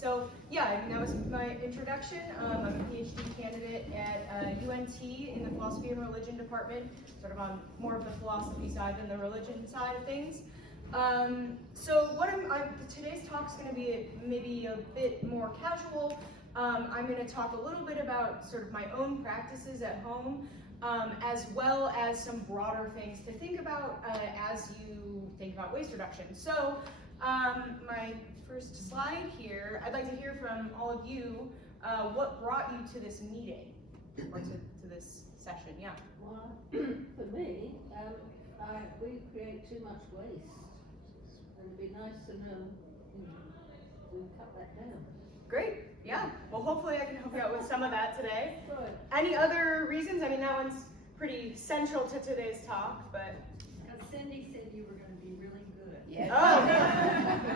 So yeah, I mean, that was my introduction. I'm a PhD candidate at UNT in the Philosophy and Religion department, sort of on more of the philosophy side than the religion side of things. So what today's talk is going to be maybe a bit more casual. I'm going to talk a little bit about sort of my own practices at home, as well as some broader things to think about as you think about waste reduction. So my first slide here, I'd like to hear from all of you what brought you to this meeting, or to this session, yeah. Well, for me, we create too much waste, and it'd be nice to know, we cut that down. Great, yeah. Well, hopefully I can help you out with some of that today. Right. Any other reasons? I mean, that one's pretty central to today's talk, but. Cindy said you were going to be really good. Yeah. Oh,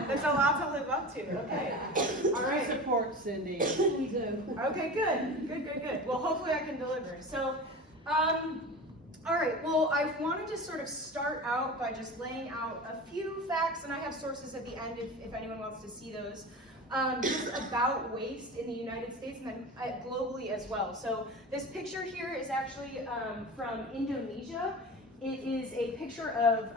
there's a lot to live up to. Okay. All right. Support Cindy. We do. Okay, good. Well, hopefully I can deliver. So, all right. Well, I wanted to sort of start out by just laying out a few facts, and I have sources at the end if anyone wants to see those. Just about waste in the United States and then globally as well. So this picture here is actually from Indonesia. It is a picture of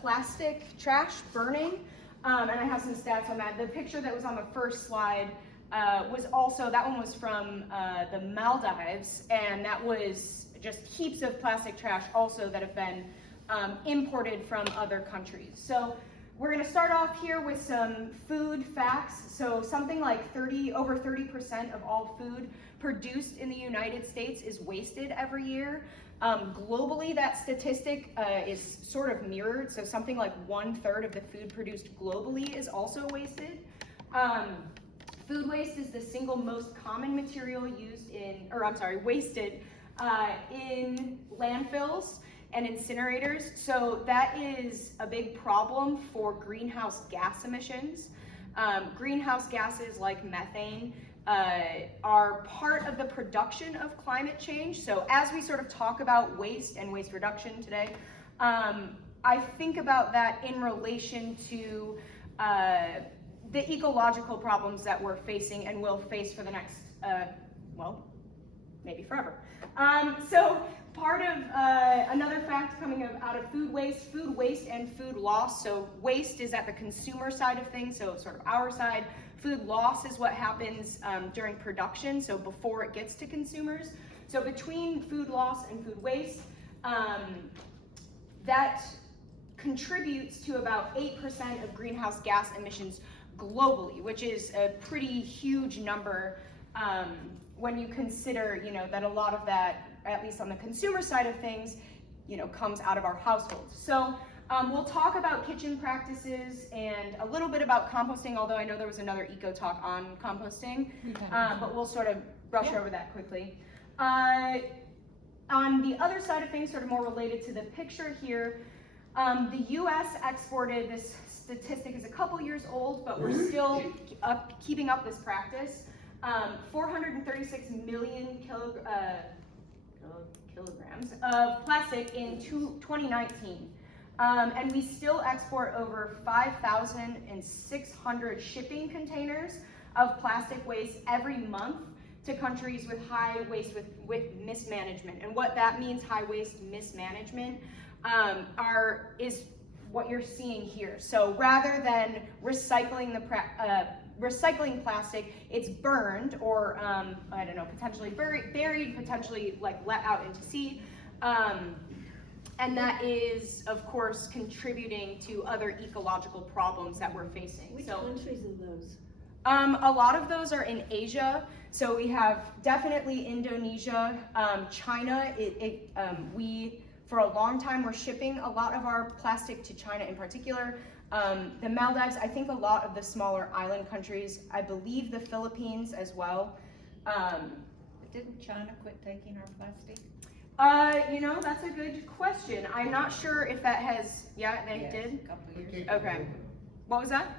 plastic trash burning, and I have some stats on that. The picture that was on the first slide was also, that one was from the Maldives, and that was just heaps of plastic trash also that have been imported from other countries. So we're going to start off here with some food facts. So something like over 30% of all food produced in the United States is wasted every year. Globally, that statistic is sort of mirrored. So something like 1/3 of the food produced globally is also wasted. Food waste is the single most common material wasted in landfills and incinerators. So that is a big problem for greenhouse gas emissions. Greenhouse gases like methane are part of the production of climate change. So as we sort of talk about waste and waste reduction today, I think about that in relation to the ecological problems that we're facing and will face for the next, maybe forever. So part of another fact coming out of food waste and food loss. So waste is at the consumer side of things, so sort of our side. Food loss is what happens during production, so before it gets to consumers. So between food loss and food waste, that contributes to about 8% of greenhouse gas emissions globally, which is a pretty huge number when you consider, that a lot of that, at least on the consumer side of things, comes out of our households. So we'll talk about kitchen practices and a little bit about composting, although I know there was another eco talk on composting, but we'll sort of brush over that quickly. On the other side of things, sort of more related to the picture here, the US exported, this statistic is a couple years old, but we're still keeping up this practice, 436 million kilograms of plastic in 2019. And we still export over 5,600 shipping containers of plastic waste every month to countries with high waste with mismanagement. And what that means, high waste mismanagement, is what you're seeing here. So rather than recycling recycling plastic, it's burned or potentially buried, potentially like let out into sea. And that is, of course, contributing to other ecological problems that we're facing. Which countries are those? A lot of those are in Asia. So we have definitely Indonesia, China. We, for a long time, were shipping a lot of our plastic to China in particular. The Maldives, I think a lot of the smaller island countries, I believe the Philippines as well. Didn't China quit taking our plastic? That's a good question. I'm not sure if that has, they did? A couple of years. Okay. What was that?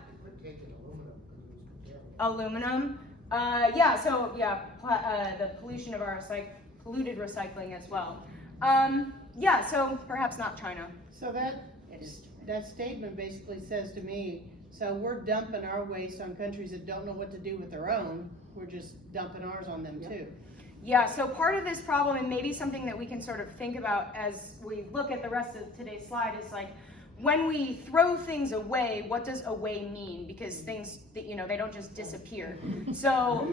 Aluminum. The pollution of our polluted recycling as well. So perhaps not China. So that statement basically says to me So we're dumping our waste on countries that don't know what to do with their own. We're just dumping ours on them too. Yeah, so part of this problem, and maybe something that we can sort of think about as we look at the rest of today's slide, is like, when we throw things away, what does away mean? Because things, you know, they don't just disappear. So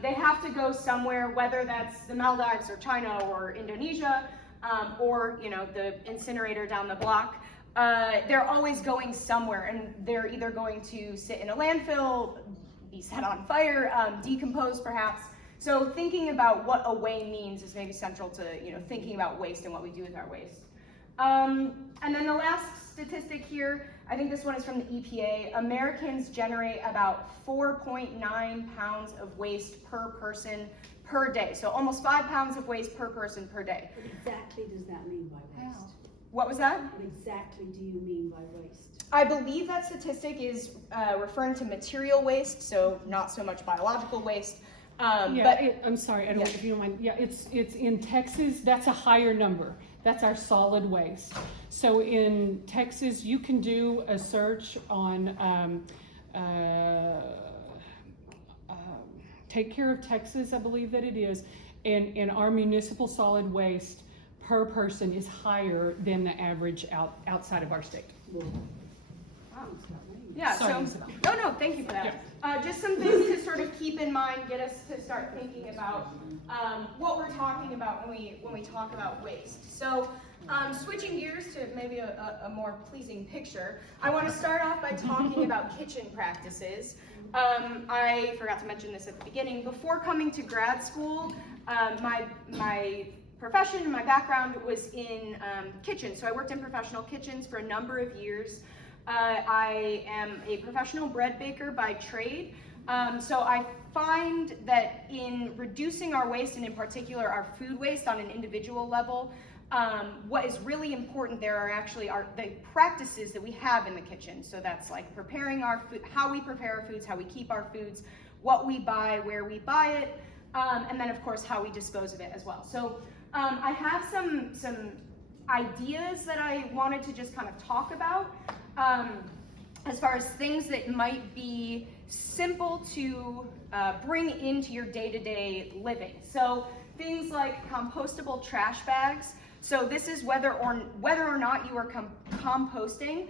they have to go somewhere, whether that's the Maldives or China or Indonesia, or, you know, the incinerator down the block. They're always going somewhere, and they're either going to sit in a landfill, be set on fire, decompose perhaps. So thinking about what away means is maybe central to, you know, thinking about waste and what we do with our waste. And then the last statistic here, I think this one is from the EPA. Americans generate about 4.9 pounds of waste per person per day. So almost 5 pounds of waste per person per day. What exactly does that mean by waste? What was that? What exactly do you mean by waste? I believe that statistic is referring to material waste, so not so much biological waste. I'm sorry, I don't, Yeah. if you don't mind. Yeah, it's in Texas, that's a higher number. That's our solid waste. So in Texas, you can do a search on Take Care of Texas, I believe that it is, and our municipal solid waste per person is higher than the average outside of our state. Well, Wow. it's not me. Yeah, Sorry, so, Isabel. no, thank you for that. Just some things to sort of keep in mind, get us to start thinking about what we're talking about when we talk about waste. So, switching gears to maybe a more pleasing picture, I want to start off by talking about kitchen practices. I forgot to mention this at the beginning. Before coming to grad school, my profession, my background was in kitchens. So I worked in professional kitchens for a number of years. I am a professional bread baker by trade. So I find that in reducing our waste, and in particular our food waste on an individual level, what is really important there are actually the practices that we have in the kitchen. So that's like preparing our food, how we prepare our foods, how we keep our foods, what we buy, where we buy it, and then of course how we dispose of it as well. So I have some ideas that I wanted to just kind of talk about as far as things that might be simple to bring into your day-to-day living. So things like compostable trash bags. So this is whether or not you are composting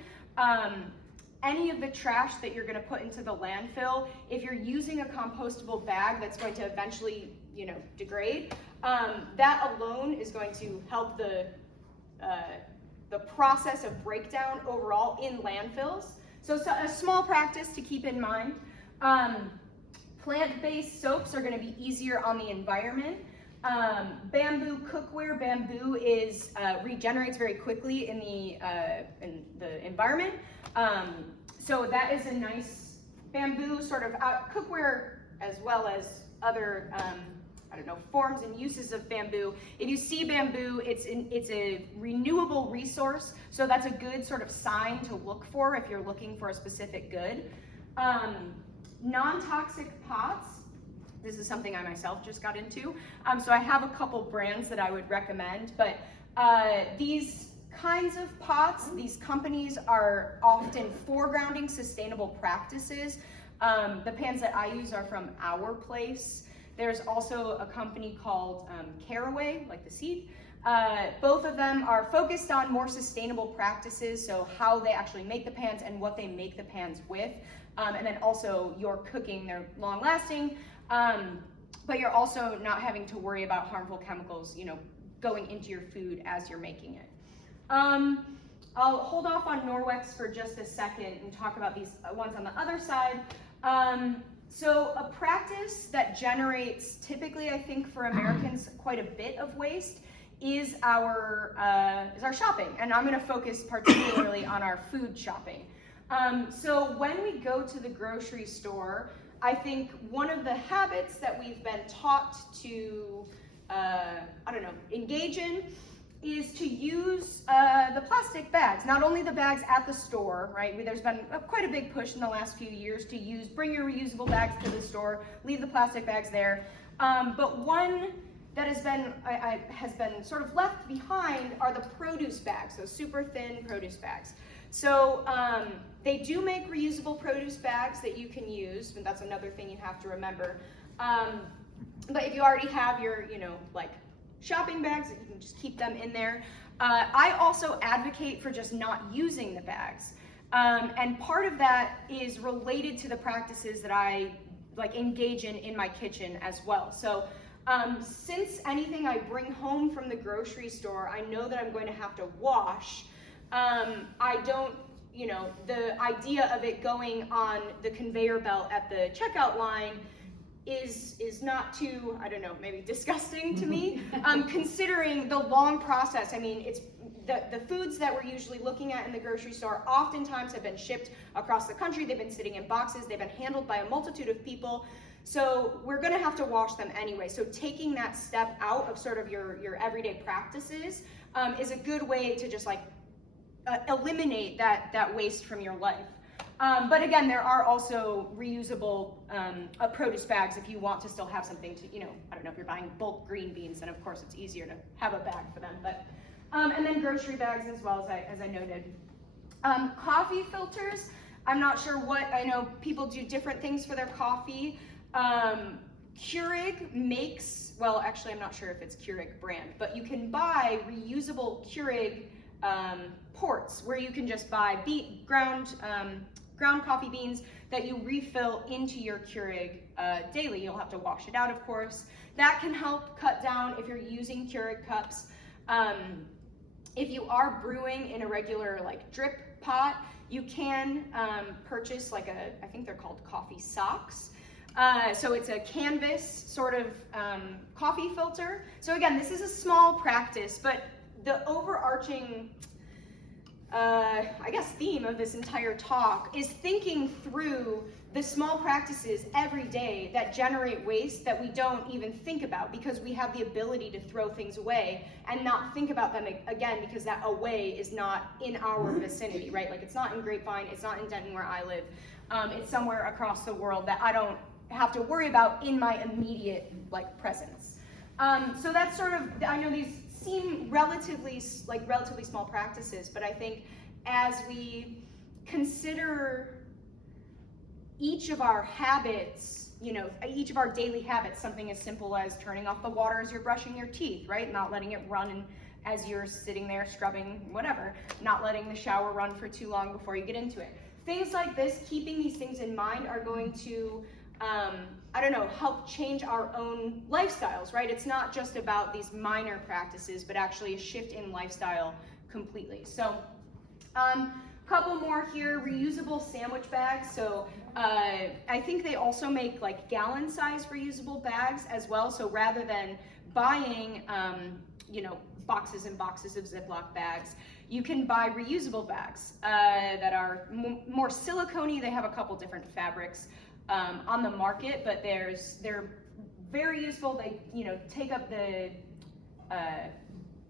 any of the trash that you're going to put into the landfill. If you're using a compostable bag that's going to eventually, you know, degrade, that alone is going to help the process of breakdown overall in landfills. So a small practice to keep in mind. Plant-based soaps are going to be easier on the environment. Bamboo cookware. Bamboo regenerates very quickly in the environment. So that is a nice bamboo sort of cookware, as well as other forms and uses of bamboo. If you see bamboo, it's a renewable resource, so that's a good sort of sign to look for if you're looking for a specific good. Non-toxic pots. This is something I myself just got into. So I have a couple brands that I would recommend, but these kinds of pots, these companies are often foregrounding sustainable practices. The pans that I use are from Our Place. There's also a company called Caraway, like the seed. Both of them are focused on more sustainable practices, so how they actually make the pans and what they make the pans with. And then also your cooking, they're long lasting, but you're also not having to worry about harmful chemicals, you know, going into your food as you're making it. I'll hold off on Norwex for just a second and talk about these ones on the other side. So a practice that generates, typically I think for Americans, quite a bit of waste is our shopping. And I'm gonna focus particularly on our food shopping. So when we go to the grocery store, I think one of the habits that we've been taught to, engage in is to use the plastic bags, not only the bags at the store, right? There's been quite a big push in the last few years to bring your reusable bags to the store, leave the plastic bags there. But one that has been sort of left behind are the produce bags, so super thin produce bags. So they do make reusable produce bags that you can use, and that's another thing you have to remember. But if you already have your, like shopping bags, you can just keep them in there. I also advocate for just not using the bags. And part of that is related to the practices that I engage in my kitchen as well. So since anything I bring home from the grocery store, I know that I'm going to have to wash. I don't, the idea of it going on the conveyor belt at the checkout line is not too, I don't know, maybe disgusting to me, considering the long process. I mean, it's the foods that we're usually looking at in the grocery store oftentimes have been shipped across the country. They've been sitting in boxes. They've been handled by a multitude of people. So we're going to have to wash them anyway. So taking that step out of sort of your everyday practices is a good way to just eliminate that waste from your life. But again, there are also reusable produce bags if you want to still have something to, I don't know, if you're buying bulk green beans, then of course it's easier to have a bag for them. But and then grocery bags as well, as I noted. Coffee filters, I'm not sure I know people do different things for their coffee. Keurig makes, well, actually I'm not sure if it's Keurig brand, but you can buy reusable Keurig ports where you can just buy ground coffee beans that you refill into your Keurig daily. You'll have to wash it out, of course. That can help cut down if you're using Keurig cups. If you are brewing in a regular drip pot, you can purchase I think they're called coffee socks. So it's a canvas sort of coffee filter. So again, this is a small practice, but the overarching I guess theme of this entire talk is thinking through the small practices every day that generate waste that we don't even think about because we have the ability to throw things away and not think about them again because that away is not in our vicinity, right? It's not in Grapevine, it's not in Denton where I live, it's somewhere across the world that I don't have to worry about in my immediate presence. So that's sort of, I know these seem relatively small practices, but I think as we consider each of our habits, each of our daily habits, something as simple as turning off the water as you're brushing your teeth, right? Not letting it run as you're sitting there scrubbing whatever, not letting the shower run for too long before you get into it. Things like this, keeping these things in mind are going to help change our own lifestyles, right? It's not just about these minor practices, but actually a shift in lifestyle completely. So, couple more here, reusable sandwich bags. So, I think they also make gallon-sized reusable bags as well. So rather than buying, boxes and boxes of Ziploc bags, you can buy reusable bags that are more silicone-y. They have a couple different fabrics on the market, but they're very useful. They take up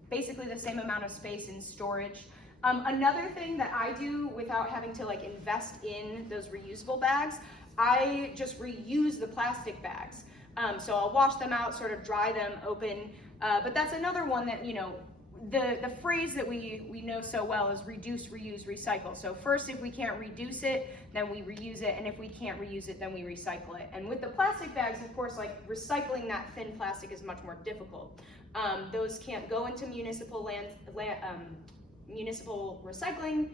basically the same amount of space in storage. Another thing that I do without having to invest in those reusable bags, I just reuse the plastic bags. So I'll wash them out, sort of dry them, open. But that's another one that the phrase that we know so well is reduce, reuse, recycle. So first, if we can't reduce it, then we reuse it, and if we can't reuse it, then we recycle it. And with the plastic bags, of course, recycling that thin plastic is much more difficult. Those can't go into municipal municipal recycling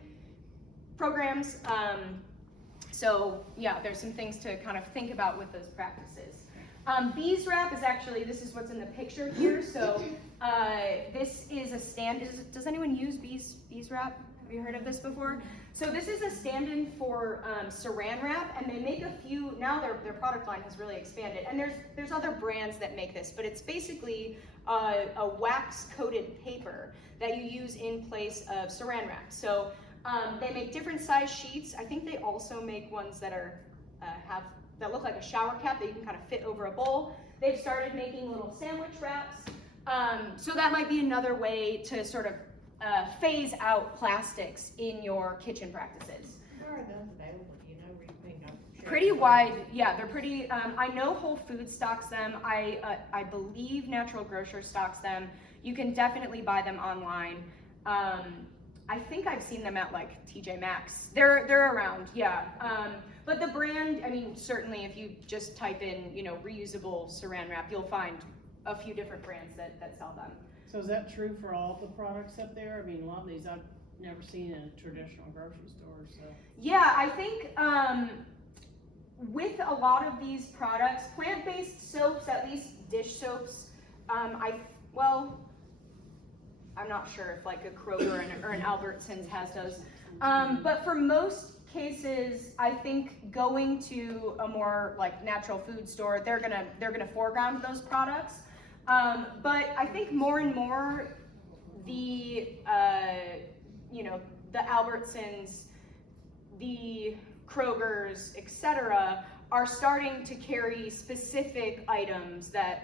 programs. So yeah, there's some things to kind of think about with those practices. Bees wrap is actually, this is what's in the picture here. So this is a stand, does anyone use bees wrap? Have you heard of this before? So this is a stand-in for saran wrap, and they make a few, now their product line has really expanded, and there's other brands that make this, but it's basically a wax-coated paper that you use in place of saran wrap. So they make different size sheets. I think they also make ones that are that look like a shower cap that you can kind of fit over a bowl. They've started making little sandwich wraps. So that might be another way to sort of phase out plastics in your kitchen practices. Where are those available? Do you know where you can go? Pretty wide, yeah, they're pretty, I know Whole Foods stocks them. I believe Natural Grocers stocks them. You can definitely buy them online. I think I've seen them at like TJ Maxx. They're around, yeah. But the brand, I mean, certainly if you just type in, you know, reusable saran wrap, you'll find a few different brands that sell them. So is that true for all the products up there? I mean, a lot of these I've never seen in a traditional grocery store, so. Yeah, I think with a lot of these products, plant-based soaps, at least dish soaps, I'm not sure if like a Kroger or an Albertsons has those. But for most cases, I think going to a more like natural food store, they're gonna foreground those products. But I think more and more the the Albertsons, the Krogers, etc., are starting to carry specific items that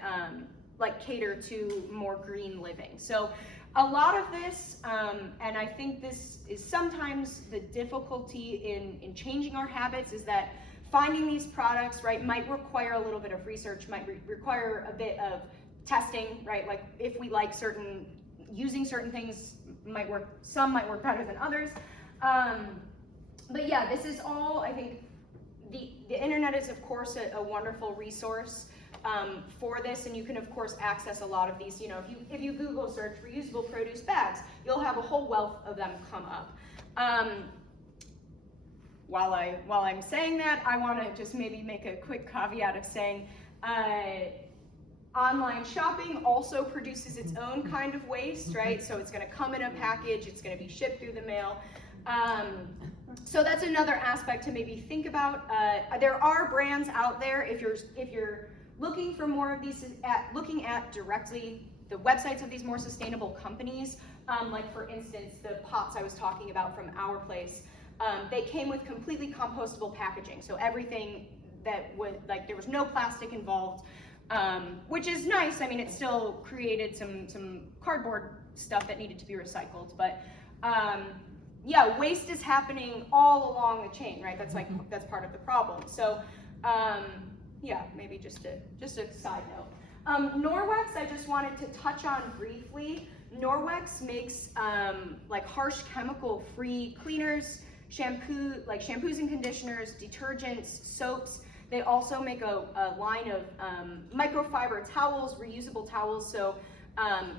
like cater to more green living. So a lot of this, and I think this is sometimes the difficulty in changing our habits, is that finding these products, right, might require a little bit of research, might require a bit of testing, right? Like if we like using certain things might work, some might work better than others. But yeah, this is all, I think, the internet is of course a wonderful resource for this, and you can of course access a lot of these. You know, if you Google search reusable produce bags, you'll have a whole wealth of them come up. While I'm saying that, I want to just maybe make a quick caveat of saying online shopping also produces its own kind of waste, right? So it's going to come in a package, it's going to be shipped through the mail. So that's another aspect to maybe think about. There are brands out there, if you're looking for more of these, looking at directly the websites of these more sustainable companies, like for instance, the pots I was talking about from Our Place, they came with completely compostable packaging. So everything that would, like, there was no plastic involved, which is nice. I mean, it still created some cardboard stuff that needed to be recycled, but yeah, waste is happening all along the chain, right? That's part of the problem. So yeah, maybe just a side note. Norwex, I just wanted to touch on briefly. Norwex makes like harsh chemical-free cleaners, shampoos and conditioners, detergents, soaps. They also make a line of microfiber towels, reusable towels, so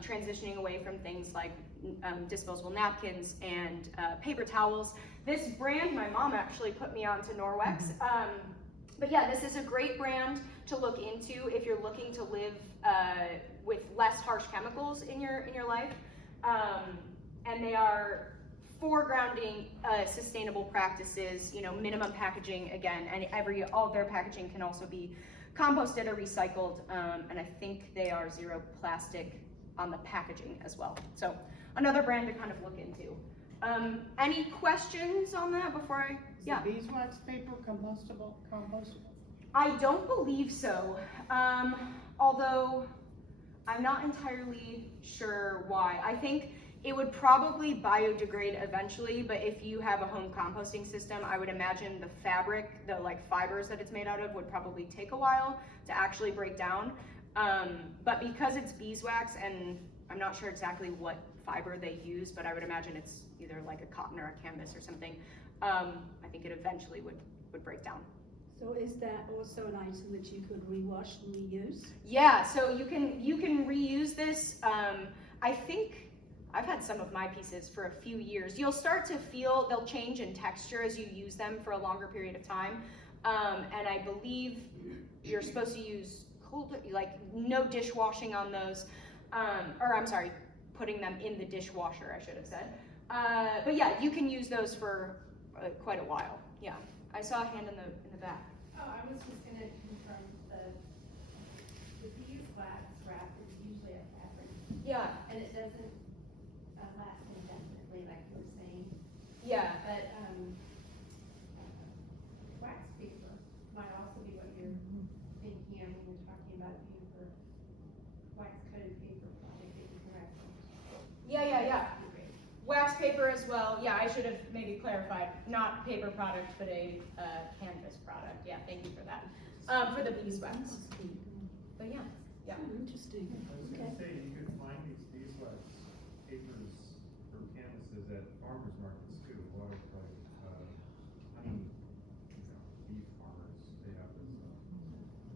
transitioning away from things like disposable napkins and paper towels. This brand, my mom actually put me onto Norwex. But yeah, this is a great brand to look into if you're looking to live with less harsh chemicals in your life. And they are foregrounding sustainable practices, you know, minimum packaging again, and all of their packaging can also be composted or recycled, and I think they are zero plastic on the packaging as well. So another brand to kind of look into. Any questions on that before I, yeah? Is the beeswax paper compostable? I don't believe so, although I'm not entirely sure why. I think it would probably biodegrade eventually, but if you have a home composting system, I would imagine the fabric, the like fibers that it's made out of would probably take a while to actually break down. But because it's beeswax, and I'm not sure exactly what fiber they use, but I would imagine it's either like a cotton or a canvas or something, I think it eventually would break down. So is that also an item that you could rewash and reuse? Yeah, so you can reuse this. I think I've had some of my pieces for a few years. You'll start to feel they'll change in texture as you use them for a longer period of time. And I believe you're supposed to use like no dishwashing on those, or I'm sorry, putting them in the dishwasher, I should have said. But yeah, you can use those for quite a while. Yeah, I saw a hand in the back. Oh, I was just gonna confirm the beeswax wrap is usually a fabric, Yeah, and it doesn't last indefinitely, like you were saying. yeah. But wax paper might also be what you're thinking of when you're talking about being for wax coated paper project that you can reference. Yeah. Wax paper as well. Yeah, I should have maybe clarified. Not paper product, but a canvas product. Yeah, thank you for that. For the beeswax. But yeah. Interesting. I was gonna say, you could find these beeswax papers or canvases is at farmers markets too, a lot of like, honey, beef farmers, they have this stuff.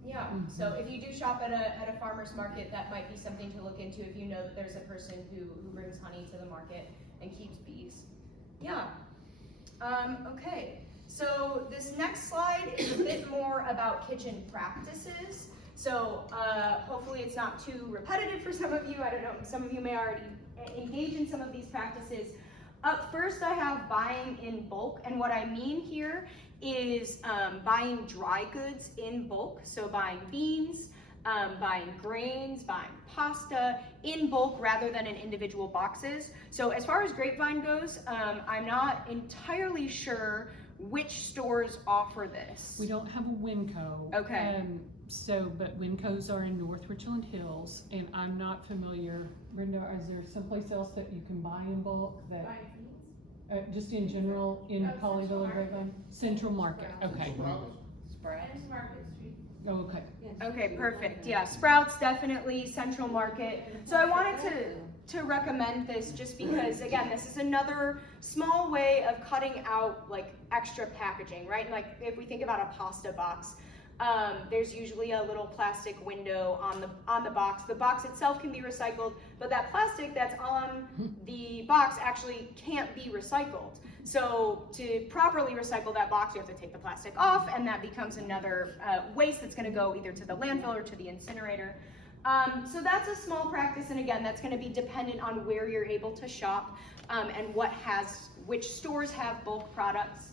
Yeah, so if you do shop at a farmer's market, that might be something to look into if you know that there's a person who brings honey to the market and keeps bees. Yeah. Okay, so this next slide is a bit more about kitchen practices. So hopefully it's not too repetitive for some of you. I don't know, some of you may already engage in some of these practices. Up first, I have buying in bulk, and what I mean here is buying dry goods in bulk. So buying beans, buying grains, buying pasta in bulk rather than in individual boxes. So as far as Grapevine goes, I'm not entirely sure which stores offer this. We don't have a Winco. Okay. But Wincos are in North Richland Hills, and I'm not familiar. Brenda, is there someplace else that you can buy in bulk that, Buy beans. just in general, in Oh, Polyville Central and Grapevine? Central Market, okay. And Market Street. Oh, okay. Okay, perfect. Yeah, Sprouts definitely, Central Market. So I wanted to recommend this just because, again, this is another small way of cutting out like extra packaging, right? Like if we think about a pasta box, there's usually a little plastic window on the box. The box itself can be recycled, but that plastic that's on the box actually can't be recycled. So to properly recycle that box, you have to take the plastic off, and that becomes another waste that's going to go either to the landfill or to the incinerator. So that's a small practice, and again, that's going to be dependent on where you're able to shop and which stores have bulk products.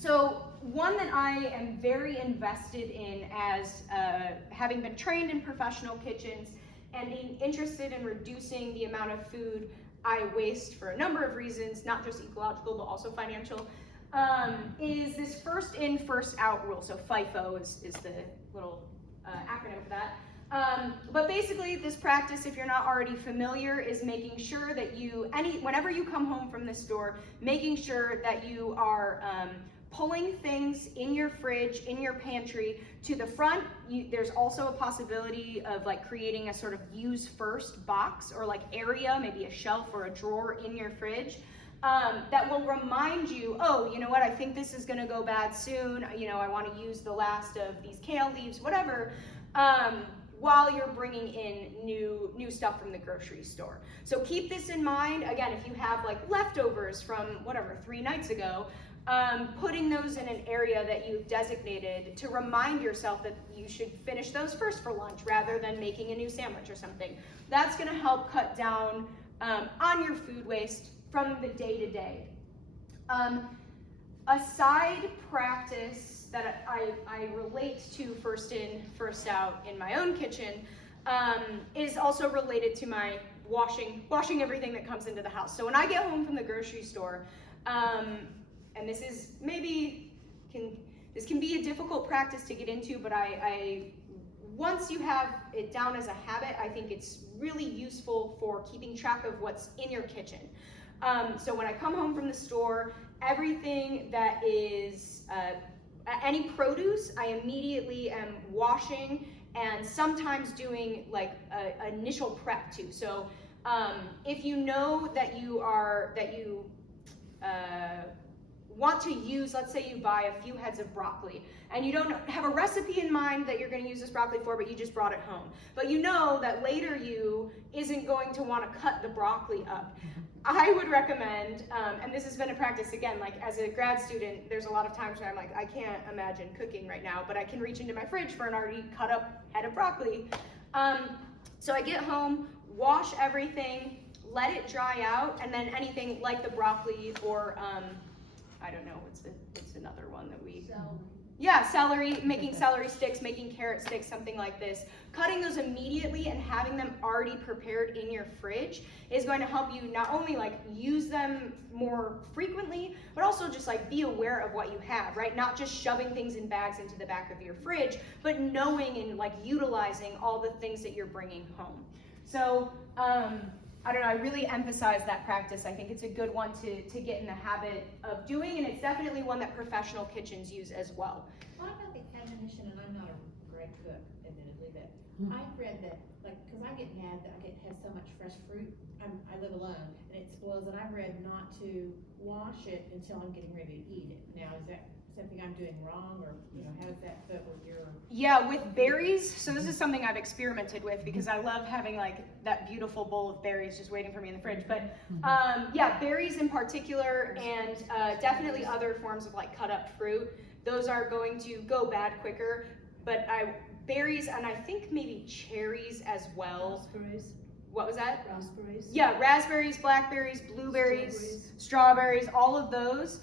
So one that I am very invested in as having been trained in professional kitchens and being interested in reducing the amount of food I waste for a number of reasons, not just ecological, but also financial, is this first in, first out rule. So FIFO is the little acronym for that. But basically this practice, if you're not already familiar, is making sure that whenever you come home from the store, making sure that you are pulling things in your fridge, in your pantry to the front. There's also a possibility of like creating a sort of use first box or like area, maybe a shelf or a drawer in your fridge that will remind you, oh, you know what, I think this is gonna go bad soon. You know, I wanna use the last of these kale leaves, whatever, while you're bringing in new stuff from the grocery store. So keep this in mind. Again, if you have like leftovers from whatever, 3 nights ago, putting those in an area that you've designated to remind yourself that you should finish those first for lunch rather than making a new sandwich or something. That's gonna help cut down on your food waste from the day to day. A side practice that I relate to first in, first out in my own kitchen is also related to my washing everything that comes into the house. So when I get home from the grocery store, and this is this can be a difficult practice to get into, but once you have it down as a habit, I think it's really useful for keeping track of what's in your kitchen. So when I come home from the store, everything that is, any produce, I immediately am washing and sometimes doing like an initial prep too. So if you know that you want to use, let's say you buy a few heads of broccoli and you don't have a recipe in mind that you're going to use this broccoli for, but you just brought it home. But you know that later you isn't going to want to cut the broccoli up. I would recommend, and this has been a practice again, like as a grad student, there's a lot of times where I'm like, I can't imagine cooking right now, but I can reach into my fridge for an already cut up head of broccoli. So I get home, wash everything, let it dry out, and then anything like the broccoli or, I don't know, what's another one that we... Celery. Yeah, celery, making celery sticks, making carrot sticks, something like this. Cutting those immediately and having them already prepared in your fridge is going to help you not only like use them more frequently, but also just like be aware of what you have, right? Not just shoving things in bags into the back of your fridge, but knowing and like utilizing all the things that you're bringing home. So, I don't know, I really emphasize that practice. I think it's a good one to get in the habit of doing, and it's definitely one that professional kitchens use as well. What about the admonition, and I'm not a great cook, cook, admittedly, but I've read that, like, cause I get mad that has so much fresh fruit. I live alone and it spoils, and I've read not to wash it until I'm getting ready to eat it. Now, is that something I'm doing wrong, or, you know, how does that fit with your? Yeah, with berries, so this is something I've experimented with because I love having like that beautiful bowl of berries just waiting for me in the fridge. But yeah, berries in particular, and definitely other forms of like cut up fruit, those are going to go bad quicker. But berries, and I think maybe cherries as well. Raspberries. What was that? Raspberries. Yeah, raspberries, blackberries, blueberries, strawberries, all of those.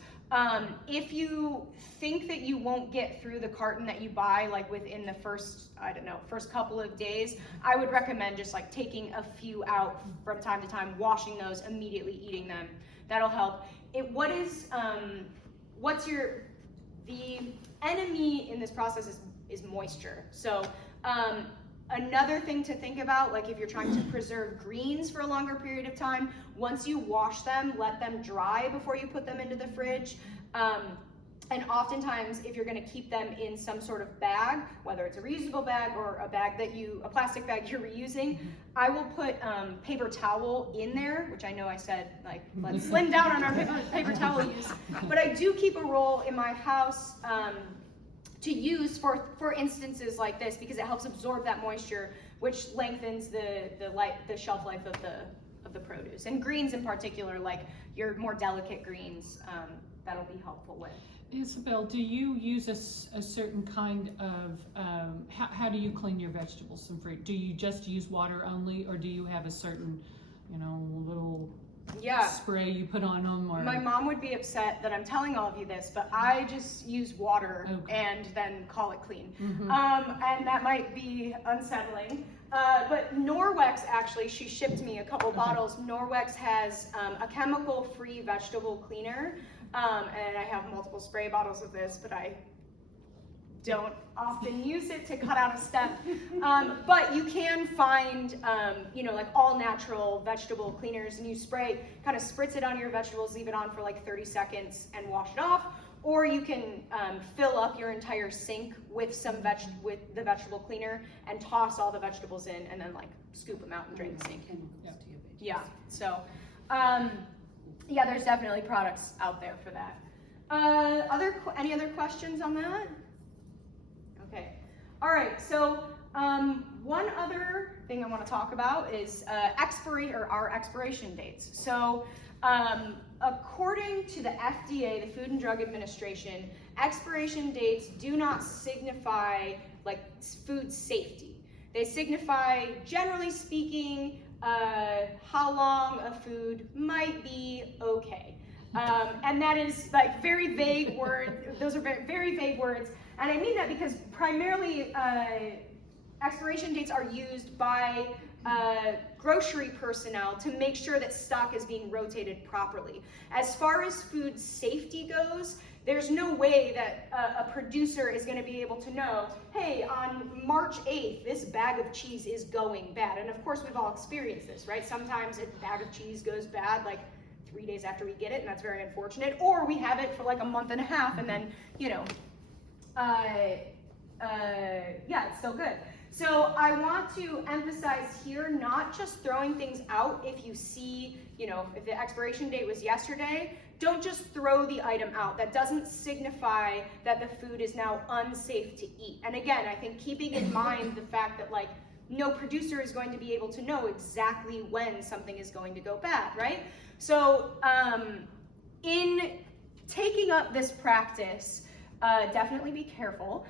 If you think that you won't get through the carton that you buy like within the first couple of days, I would recommend just like taking a few out from time to time, washing those, immediately eating them. That'll help. The enemy in this process is moisture. So another thing to think about, like if you're trying to preserve greens for a longer period of time, once you wash them, let them dry before you put them into the fridge. And oftentimes, if you're going to keep them in some sort of bag, whether it's a reusable bag or a plastic bag you're reusing, I will put paper towel in there, which I know I said, like, let's slim down on our paper towel use. But I do keep a roll in my house to use for instances like this, because it helps absorb that moisture, which lengthens the shelf life of the produce. And greens in particular, like your more delicate greens, that'll be helpful with. Isabel, do you use a certain kind of, how do you clean your vegetables and fruit? Do you just use water only, or do you have a certain, little spray you put on them? Or my mom would be upset that I'm telling all of you this, but I just use water and then call it clean. And that might be unsettling. But Norwex, actually, she shipped me a couple bottles. Norwex has a chemical-free vegetable cleaner, and I have multiple spray bottles of this, but I don't often use it to cut out a step. But you can find, like all natural vegetable cleaners, and you kind of spritz it on your vegetables, leave it on for like 30 seconds and wash it off. Or you can fill up your entire sink with with the vegetable cleaner and toss all the vegetables in, and then like scoop them out and drain the sink. Yeah, so yeah, there's definitely products out there for that. Any other questions on that? Okay, all right, so one other thing I want to talk about is our expiration dates. So according to the FDA, the Food and Drug Administration, expiration dates do not signify like food safety. They signify, generally speaking, how long a food might be okay. And that is like very vague words. Those are very vague words. And I mean that because primarily expiration dates are used by grocery personnel to make sure that stock is being rotated properly. As far as food safety goes, there's no way that a producer is going to be able to know, hey, on March 8th, this bag of cheese is going bad. And of course, we've all experienced this, right? Sometimes a bag of cheese goes bad like 3 days after we get it, and that's very unfortunate. Or we have it for like a month and a half, and then, yeah, it's still good. So I want to emphasize here, not just throwing things out if you see, if the expiration date was yesterday, don't just throw the item out. That doesn't signify that the food is now unsafe to eat. And again, I think keeping in mind the fact that like no producer is going to be able to know exactly when something is going to go bad, right? So in taking up this practice, definitely be careful.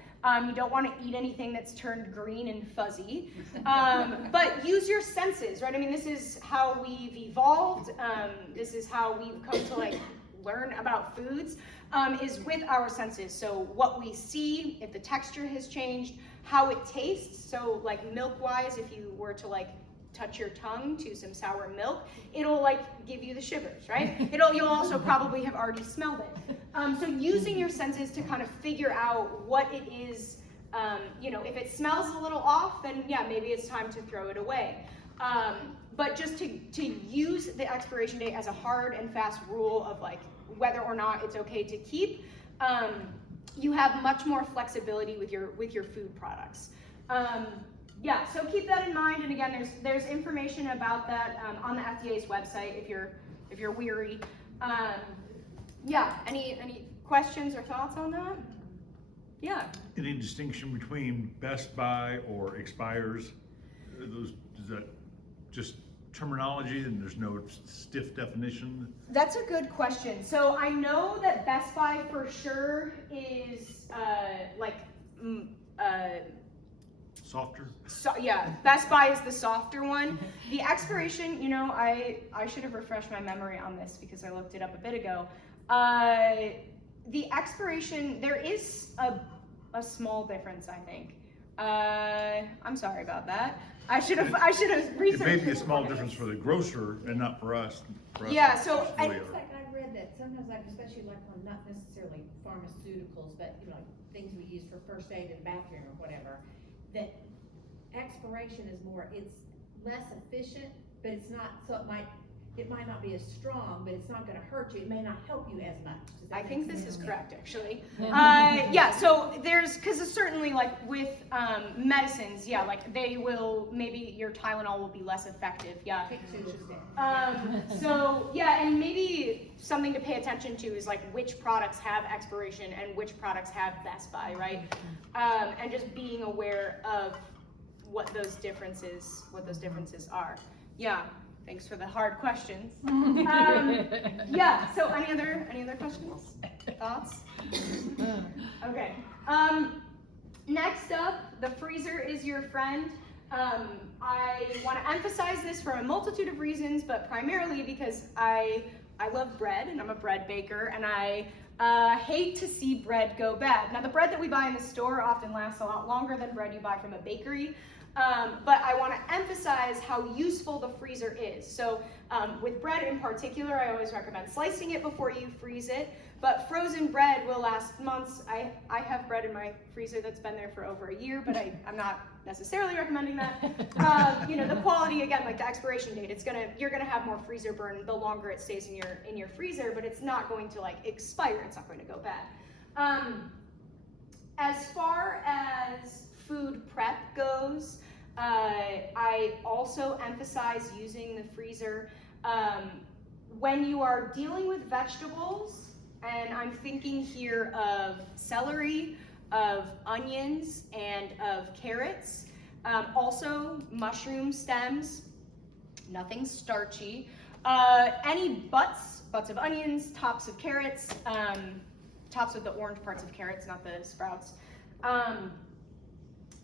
You don't want to eat anything that's turned green and fuzzy, but use your senses, right? I mean, this is how we've evolved. This is how we've come to like learn about foods, is with our senses. So what we see, if the texture has changed, how it tastes. So like milk-wise, if you were to like touch your tongue to some sour milk, it'll like give you the shivers, right? You'll also probably have already smelled it. So using your senses to kind of figure out what it is, if it smells a little off, then yeah, maybe it's time to throw it away. But just to use the expiration date as a hard and fast rule of like whether or not it's okay to keep, you have much more flexibility with your food products. Yeah, so keep that in mind, and again, there's information about that on the FDA's website if you're weary. Yeah, any questions or thoughts on that? Yeah. Any distinction between Best Buy or expires? Is that just terminology and there's no stiff definition? That's a good question. So I know that Best Buy for sure is Softer? So, yeah, Best Buy is the softer one. The expiration, you know, I should have refreshed my memory on this because I looked it up a bit ago. The expiration, there is a small difference, I think. I'm sorry about that. I should have researched. It may be a small difference for the grocer and not for us. Yeah, so it's I- really It's like I've read that sometimes, like especially like on not necessarily pharmaceuticals, but you know, like things we use for first aid in the bathroom or whatever, that expiration is more, it's less efficient, but it's not, so it might not be as strong, but it's not gonna hurt you, it may not help you as much. Does that I make think this sense? is correct, actually. Yeah, so because it's certainly like with medicines, yeah, like they will, maybe your Tylenol will be less effective, yeah. Pick two instead. So yeah, and maybe something to pay attention to is like which products have expiration and which products have Best Buy, right? And just being aware of what those differences are. Yeah. Thanks for the hard questions. Yeah, so any other questions? Thoughts? Okay. Next up, the freezer is your friend. I want to emphasize this for a multitude of reasons, but primarily because I love bread and I'm a bread baker, and I hate to see bread go bad. Now, the bread that we buy in the store often lasts a lot longer than bread you buy from a bakery. But I want to emphasize how useful the freezer is. So with bread in particular, I always recommend slicing it before you freeze it. But frozen bread will last months. I have bread in my freezer that's been there for over a year, but I'm not necessarily recommending that. You know, the quality, again, like the expiration date, you're gonna have more freezer burn the longer it stays in your freezer, but it's not going to like expire. It's not going to go bad. As far as food prep goes, I also emphasize using the freezer when you are dealing with vegetables, and I'm thinking here of celery, of onions, and of carrots. Also mushroom stems, nothing starchy. Any butts of onions, tops of carrots, tops of the orange parts of carrots, not the sprouts.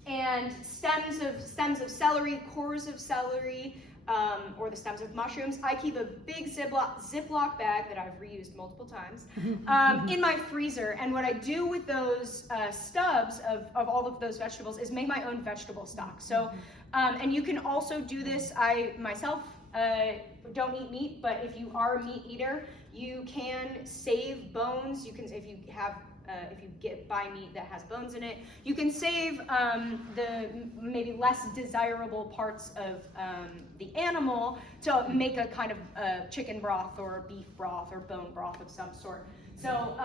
And stems of celery, cores of celery, or the stems of mushrooms. I keep a big Ziploc bag that I've reused multiple times in my freezer. And what I do with those stubs of all of those vegetables is make my own vegetable stock. So, and you can also do this. I myself don't eat meat, but if you are a meat eater, you can save bones. You can, if you buy meat that has bones in it, you can save the maybe less desirable parts of the animal to make a kind of chicken broth or beef broth or bone broth of some sort. So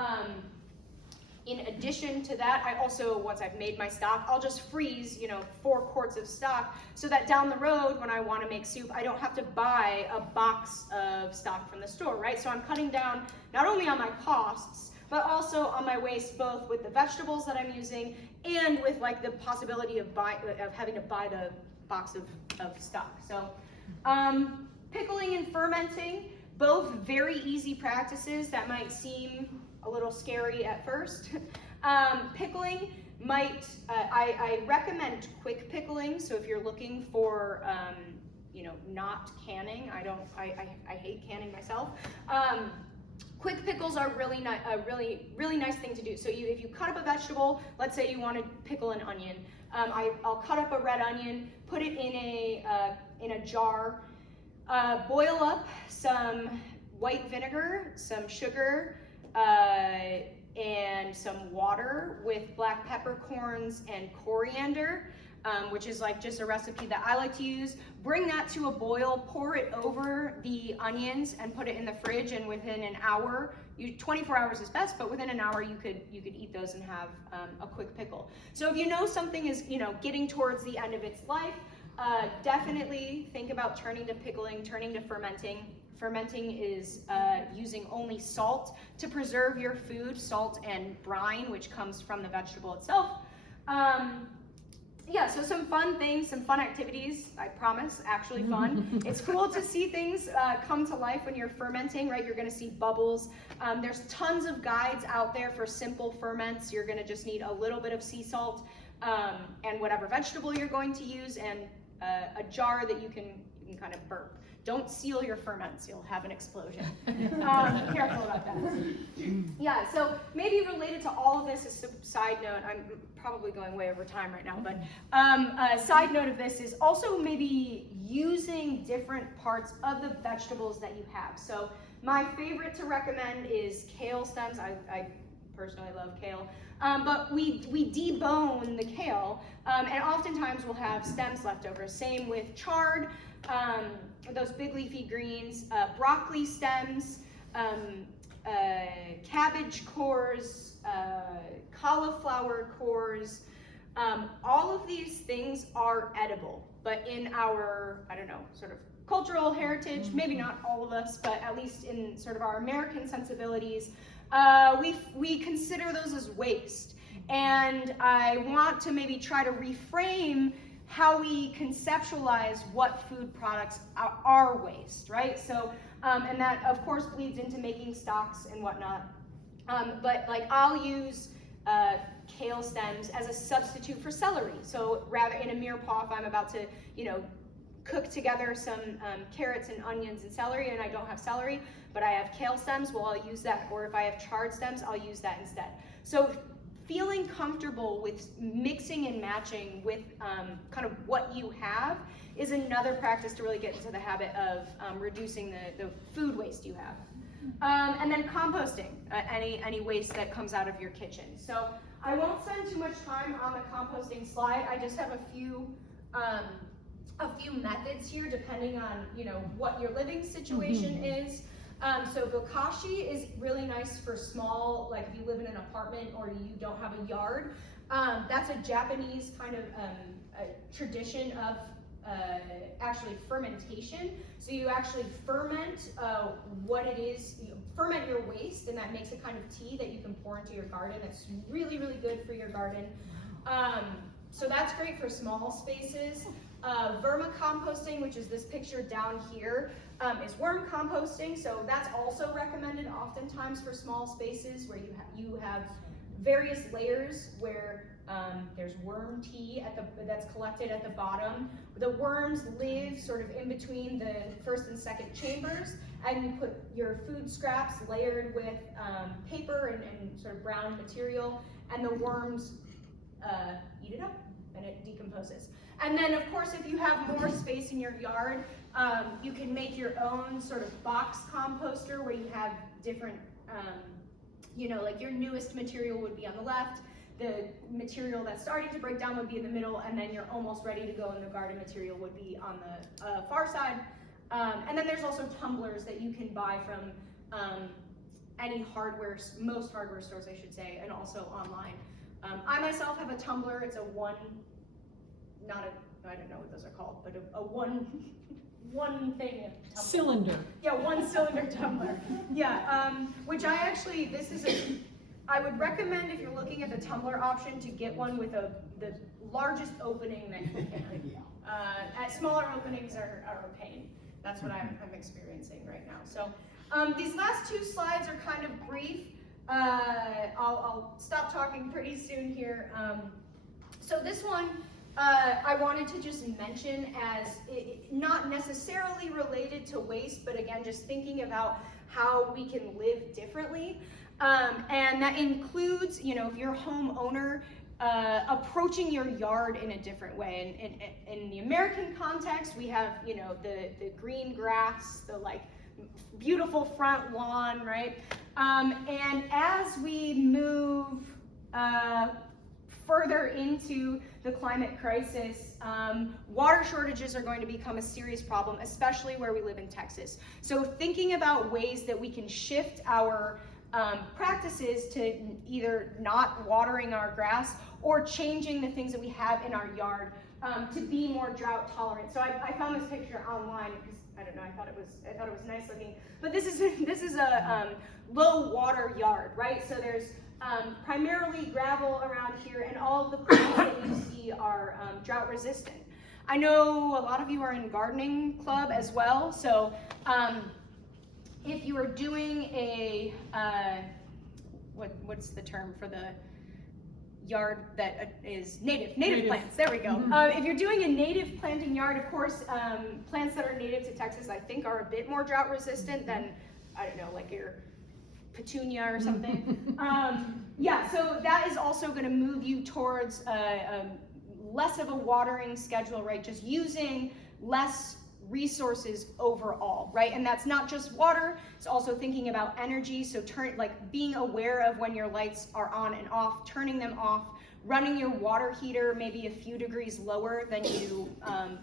in addition to that, I also, once I've made my stock, I'll just freeze, 4 quarts of stock so that down the road when I want to make soup, I don't have to buy a box of stock from the store, right? So I'm cutting down not only on my costs, but also on my waste, both with the vegetables that I'm using and with like the possibility of having to buy the box of stock. So pickling and fermenting, both very easy practices that might seem a little scary at first. Pickling I recommend quick pickling. So if you're looking for, not canning, I hate canning myself. Quick pickles are a really nice thing to do. So if you cut up a vegetable, let's say you want to pickle an onion, I'll cut up a red onion, put it in a jar, boil up some white vinegar, some sugar, and some water with black peppercorns and coriander, which is like just a recipe that I like to use. Bring that to a boil, pour it over the onions and put it in the fridge, and within an hour 24 hours is best, but within an hour you could eat those and have a quick pickle. So if you know something is getting towards the end of its life, definitely think about turning to pickling, turning to fermenting. Fermenting is using only salt to preserve your food, salt and brine, which comes from the vegetable itself. Yeah, so some fun things, some fun activities, I promise, actually fun. It's cool to see things come to life when you're fermenting, right? You're gonna see bubbles. There's tons of guides out there for simple ferments. You're gonna just need a little bit of sea salt and whatever vegetable you're going to use, and a jar that you can kind of burp. Don't seal your ferments, you'll have an explosion. Careful about that. Yeah, so maybe related to all of this is a side note. I'm probably going way over time right now, but a side note of this is also maybe using different parts of the vegetables that you have. So my favorite to recommend is kale stems. I personally love kale. But we debone the kale, and oftentimes we'll have stems left over. Same with chard, those big leafy greens, broccoli stems, cabbage cores, cauliflower cores. All of these things are edible, but in our, I don't know, sort of cultural heritage, maybe not all of us, but at least in sort of our American sensibilities, we consider those as waste. And I want to maybe try to reframe how we conceptualize what food products are waste, right? So, and that of course bleeds into making stocks and whatnot. But like I'll use kale stems as a substitute for celery. So rather in a mirepoix, if I'm about to, cook together some carrots and onions and celery, and I don't have celery, but I have kale stems, well, I'll use that. Or if I have chard stems, I'll use that instead. So feeling comfortable with mixing and matching with kind of what you have is another practice to really get into the habit of reducing the food waste you have. And then composting, any waste that comes out of your kitchen. So I won't spend too much time on the composting slide. I just have a few methods here depending on what your living situation is. So bokashi is really nice for small, like if you live in an apartment or you don't have a yard. That's a Japanese kind of a tradition of actually fermentation. So you actually ferment what it is, you ferment your waste, and that makes a kind of tea that you can pour into your garden. That's really, really good for your garden. So that's great for small spaces. Vermicomposting, which is this picture down here, is worm composting. So that's also recommended oftentimes for small spaces where you have various layers where there's worm tea that's collected at the bottom. The worms live sort of in between the first and second chambers, and you put your food scraps layered with paper and sort of brown material, and the worms eat it up and it decomposes. And then of course if you have more space in your yard, you can make your own sort of box composter where you have different, like your newest material would be on the left, the material that's starting to break down would be in the middle, and then you're almost ready to go in the garden material would be on the far side. And then there's also tumblers that you can buy from most hardware stores I should say, and also online. I myself have a tumbler. It's I don't know what those are called, but a one thing tumbler. Cylinder. Yeah, one cylinder tumbler. Yeah, which I would recommend if you're looking at the tumbler option to get one with the largest opening that you can. At smaller openings are a pain. That's what I'm experiencing right now. So these last two slides are kind of brief. I'll stop talking pretty soon here. So this one, I wanted to just mention as not necessarily related to waste, but again, just thinking about how we can live differently. And that includes, if you're a homeowner, approaching your yard in a different way. And in the American context, we have, the green grass, the beautiful front lawn, right? And as we move further into the climate crisis, water shortages are going to become a serious problem, especially where we live in Texas. So thinking about ways that we can shift our practices to either not watering our grass or changing the things that we have in our yard to be more drought tolerant. So I found this picture online because I don't know, I thought it was nice looking. But this is a low water yard, right? So there's primarily gravel around here, and all of the plants that you see are drought resistant. I know a lot of you are in gardening club as well, so if you are doing a what's the term for the yard that is native plants, there we go. If you're doing a native planting yard, of course, plants that are native to Texas, I think, are a bit more drought resistant than, I don't know, like your petunia or something. Yeah, so that is also going to move you towards less of a watering schedule, right? Just using less resources overall, right? And that's not just water, it's also thinking about energy. So being aware of when your lights are on and off, turning them off, running your water heater maybe a few degrees lower than you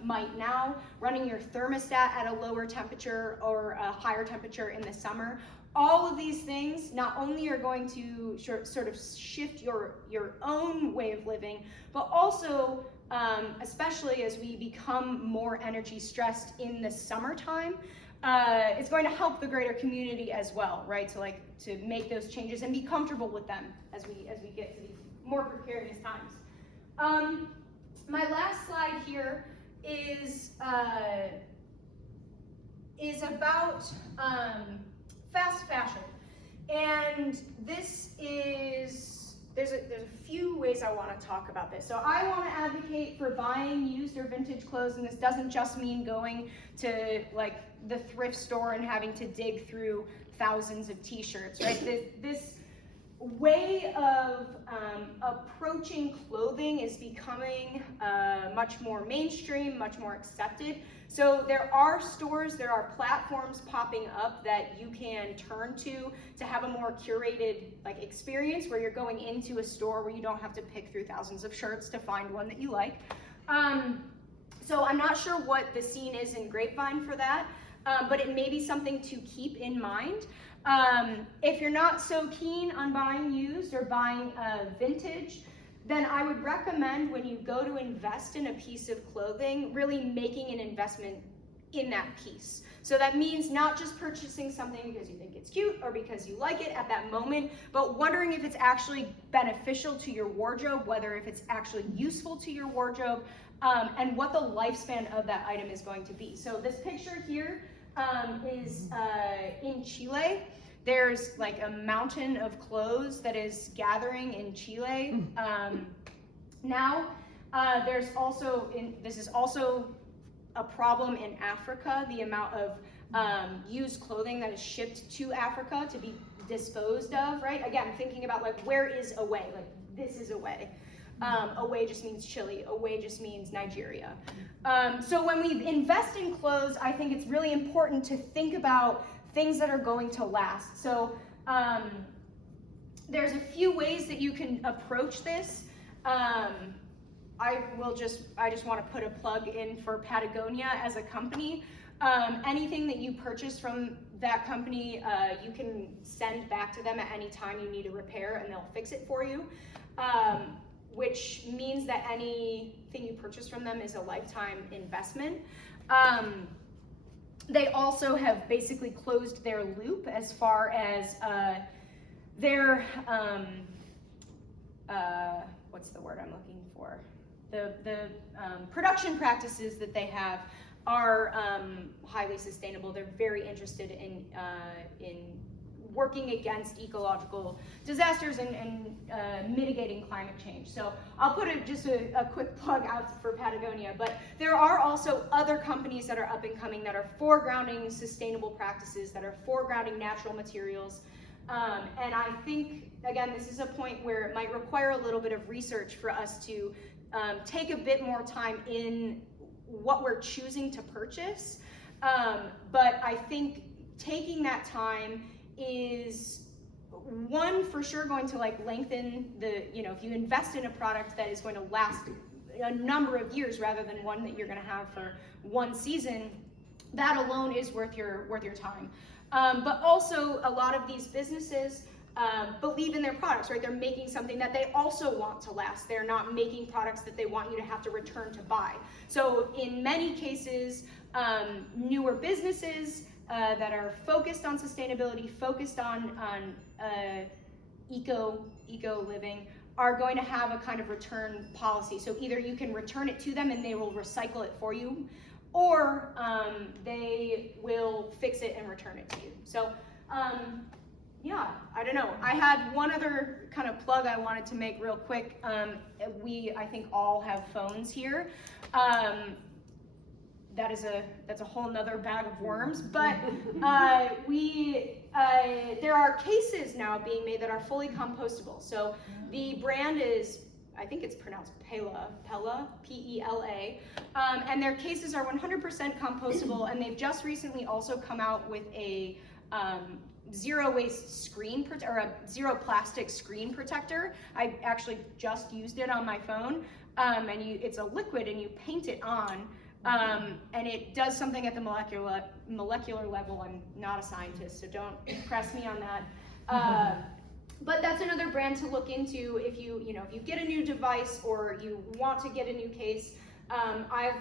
might now, running your thermostat at a lower temperature or a higher temperature in the summer. All of these things not only are going to sort of shift your own way of living, but also, especially as we become more energy stressed in the summertime, it's going to help the greater community as well, right? To make those changes and be comfortable with them as we get to these more precarious times. My last slide here is about fast fashion, and there's a few ways I want to talk about this. So I want to advocate for buying used or vintage clothes, and this doesn't just mean going to like the thrift store and having to dig through thousands of t-shirts, right? This way of approaching clothing is becoming much more mainstream, much more accepted. So there are stores, there are platforms popping up that you can turn to have a more curated experience where you're going into a store where you don't have to pick through thousands of shirts to find one that you like. So I'm not sure what the scene is in Grapevine for that, but it may be something to keep in mind. If you're not so keen on buying used or buying vintage, then I would recommend when you go to invest in a piece of clothing, really making an investment in that piece. So that means not just purchasing something because you think it's cute or because you like it at that moment, but wondering if it's actually beneficial to your wardrobe, whether if it's actually useful to your wardrobe, and what the lifespan of that item is going to be. So this picture here is in Chile. There's like a mountain of clothes that is gathering in Chile now. There's also, this is also a problem in Africa, the amount of used clothing that is shipped to Africa to be disposed of, right? Again, thinking about where is away? This is away. Away just means Chile, away just means Nigeria. So when we invest in clothes, I think it's really important to think about things that are going to last. So there's a few ways that you can approach this. I just want to put a plug in for Patagonia as a company. Anything that you purchase from that company, you can send back to them at any time you need a repair and they'll fix it for you. Which means that anything you purchase from them is a lifetime investment. They also have basically closed their loop as far as their, what's the word I'm looking for? The production practices that they have are highly sustainable. They're very interested in working against ecological disasters and mitigating climate change. So I'll put just a quick plug out for Patagonia, but there are also other companies that are up and coming that are foregrounding sustainable practices, that are foregrounding natural materials. And I think, again, this is a point where it might require a little bit of research for us to take a bit more time in what we're choosing to purchase. But I think taking that time is one for sure going to lengthen if you invest in a product that is going to last a number of years rather than one that you're going to have for one season, that alone is worth your time. But also a lot of these businesses believe in their products, right? They're making something that they also want to last. They're not making products that they want you to have to return to buy. So in many cases, newer businesses that are focused on sustainability, focused on eco living, are going to have a kind of return policy. So either you can return it to them and they will recycle it for you, or they will fix it and return it to you. So yeah, I don't know. I had one other kind of plug I wanted to make real quick. I think all have phones here. That's a whole nother bag of worms, but there are cases now being made that are fully compostable. So the brand is, I think it's pronounced Pela, P-E-L-A, and their cases are 100% compostable, and they've just recently also come out with a zero waste screen or a zero plastic screen protector. I actually just used it on my phone, and it's a liquid and you paint it on, and it does something at the molecular level. I'm not a scientist, so don't press me on that. But that's another brand to look into if you get a new device or you want to get a new case. My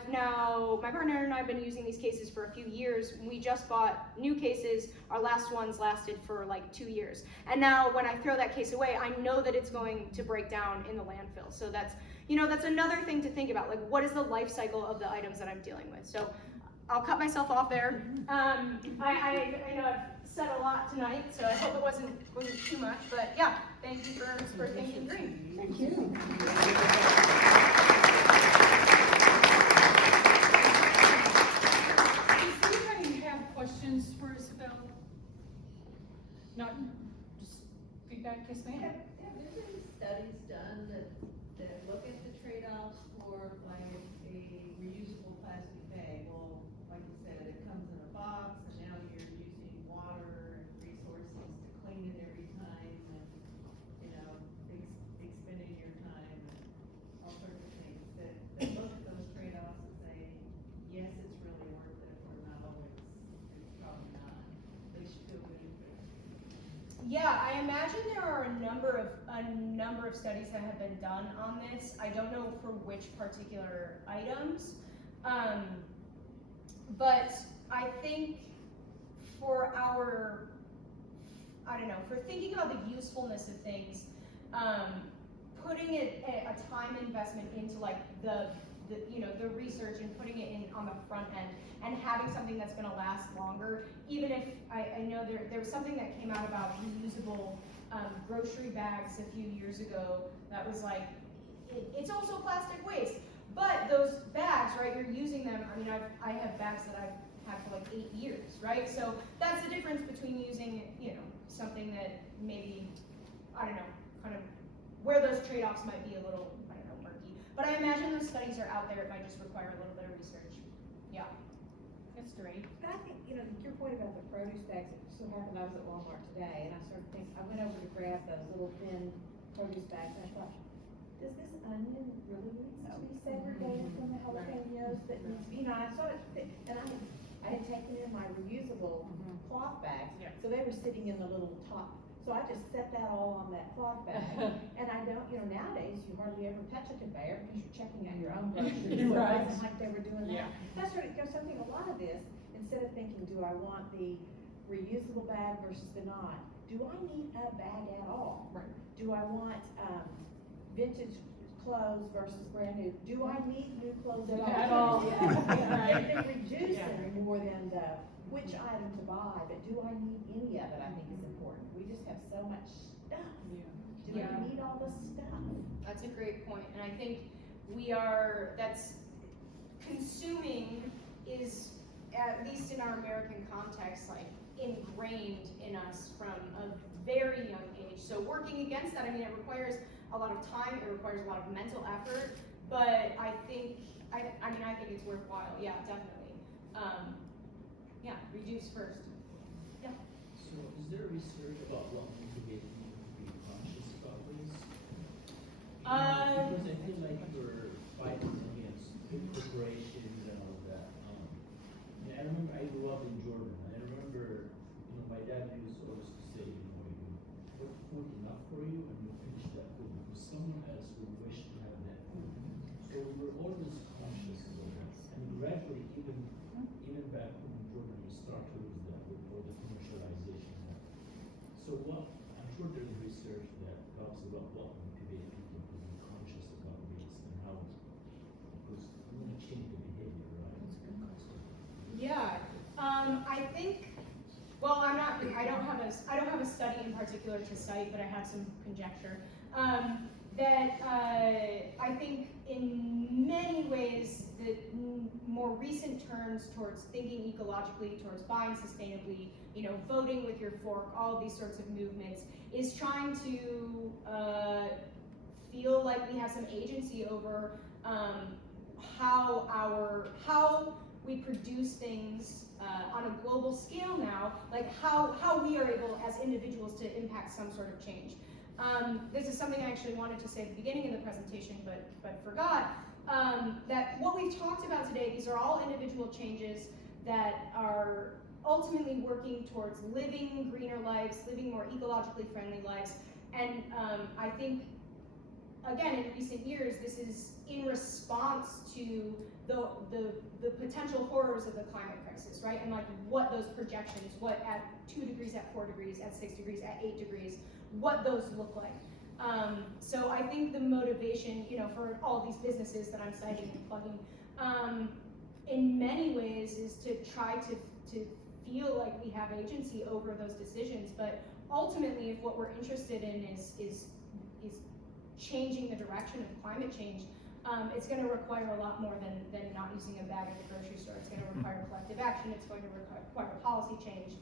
partner and I have been using these cases for a few years. We just bought new cases. Our last ones lasted for like 2 years. And now when I throw that case away, I know that it's going to break down in the landfill. So that's another thing to think about. Like, what is the life cycle of the items that I'm dealing with? So I'll cut myself off there. I know I've said a lot tonight, so I hope it wasn't too much. But yeah, thank you for thinking green. Thank you. Does anybody have questions for Isabelle? Not, just feedback, yes ma'am? Have there been studies done that look at the trade-offs for like a reusable plastic bag? Well, like you said, it comes in a box and now you're using water and resources to clean it every time and, expending your time and all sorts of things that look at those trade-offs and say, yes, it's really worth it, or no, it's probably not. They should feel good for it. Yeah, I imagine there are a number of studies that have been done on this. I don't know for which particular items, but I think for thinking about the usefulness of things, putting a time investment into like the research and putting it in on the front end and having something that's going to last longer, even if I know there was something that came out about reusable grocery bags a few years ago that was like, it's also plastic waste, but those bags, right, you're using them. I mean, I have bags that I've had for like 8 years, right? So that's the difference between using, something that maybe, I don't know, kind of where those trade-offs might be a little, I don't know, murky. But I imagine those studies are out there. It might just require a little bit of research. Yeah. That's great. But I think, your point about the produce bags, it so happened I was at Walmart today, and I went over to grab those little thin produce bags, and I thought, does this onion really need to be segregated from the jalapenos that needs to be, I sort of, and I had taken in my reusable cloth bags, so they were sitting in the little top. So I just set that all on that cloth bag, and I don't, nowadays you hardly ever touch a conveyor because you're checking out your own groceries. So it wasn't like they were doing that. That's right. There's something. A lot of this, instead of thinking, do I want the reusable bag versus the not? Do I need a bag at all? Right. Do I want vintage clothes versus brand new? Do I need new clothes at all? They're reducing more than the which item to buy, but do I need any of it? I think is important. We just have so much stuff. Do we need all the stuff? That's a great point, and I think consuming is, at least in our American context, like ingrained in us from a very young age. So working against that, I mean, it requires a lot of time, it requires a lot of mental effort, but I think it's worthwhile. Yeah, definitely. Reduce first. Yeah. So is there research about what motivates people to be conscious about this? Because I feel like we're fighting against big corporations and all that. And I remember I grew up in Jordan. I remember, my dad used always to say, someone else will wish to have that food. So we were always conscious of that. And gradually, even back when Jordan started with that, with all the commercialization. So what, I'm sure there's research that talks about what motivates people to be conscious about waste and how, because you want to change the behavior, right? That's a good question. Yeah, I think, well, I don't have a study in particular to cite, but I have some conjecture. I think in many ways, the more recent turns towards thinking ecologically, towards buying sustainably, voting with your fork, all of these sorts of movements, is trying to feel like we have some agency over how we produce things on a global scale now, like how we are able as individuals to impact some sort of change. This is something I actually wanted to say at the beginning of the presentation, but forgot, that what we've talked about today, these are all individual changes that are ultimately working towards living greener lives, living more ecologically friendly lives, and I think, again, in recent years, this is in response to the potential horrors of the climate crisis, right? And like what those projections, what at 2 degrees, at 4 degrees, at 6 degrees, at 8 degrees, what those look like. So I think the motivation, for all of these businesses that I'm citing and plugging, in many ways is to try to feel like we have agency over those decisions. But ultimately, if what we're interested in is changing the direction of climate change, it's going to require a lot more than not using a bag at the grocery store. It's going to require collective action. It's going to require policy change.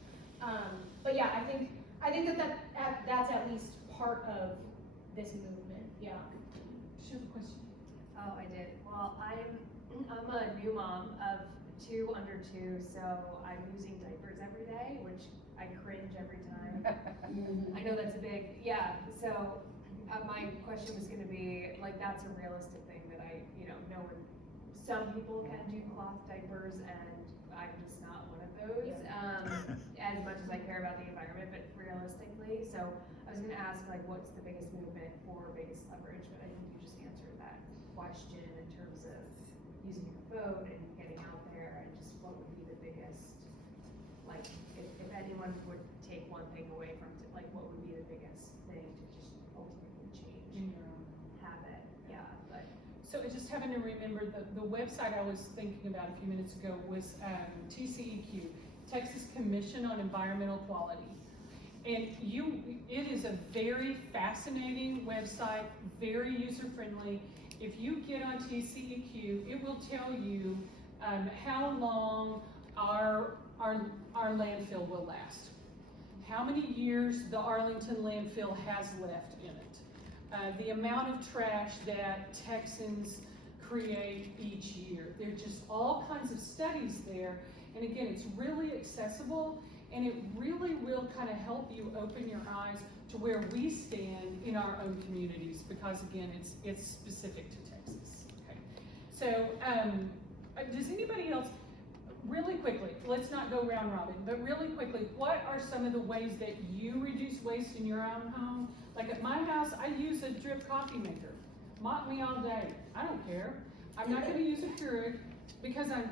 But yeah, I think that's at least part of this movement. Yeah. She has a question. Oh, I did. Well, I'm a new mom of 2 under 2, so I'm using diapers every day, which I cringe every time. I know that's a big, yeah. So my question was going to be, like, that's a realistic thing that know some people can do cloth diapers, and I'm just not one of those. As much as I care about the environment, but realistically, so I was going to ask, like, what's the biggest movement for biggest leverage? But I think you just answered that question in terms of using your phone and getting out there, and just what would be the biggest, like, if anyone would take one thing away from it, like, what would be the biggest thing to just ultimately change your own habit? Yeah, but. So just having to remember the website I was thinking about a few minutes ago was TCEQ, Texas Commission on Environmental Quality. And it is a very fascinating website, very user-friendly. If you get on TCEQ, it will tell you how long our landfill will last, how many years the Arlington landfill has left in it, the amount of trash that Texans create each year. There are just all kinds of studies there. And again, it's really accessible, and it really will kind of help you open your eyes to where we stand in our own communities, because again, it's specific to Texas. Okay. So does anybody else, really quickly, let's not go round robin, but really quickly, what are some of the ways that you reduce waste in your own home? Like at my house, I use a drip coffee maker. Mop me all day. I don't care. I'm not going to use a Keurig because I'm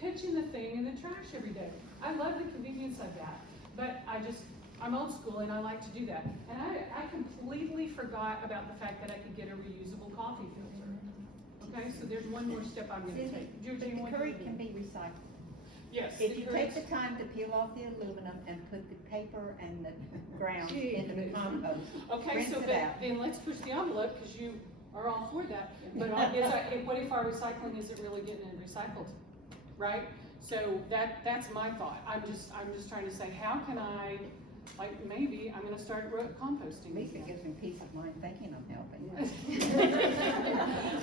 pitching the thing in the trash every day. I love the convenience of that, but I'm old school and I like to do that. And I completely forgot about the fact that I could get a reusable coffee filter. Okay, so there's one more step I'm going to take. But the Keurig can be recycled. Yes. If you take the time to peel off the aluminum and put the paper and the ground into the compost, Okay, rinse so it out. then let's push the envelope, because you are all for that. But what if our recycling isn't really getting it recycled, right? So that's my thought. I'm just trying to say, how can I, like, maybe I'm going to start composting. At least it gives me peace of mind thinking I'm helping.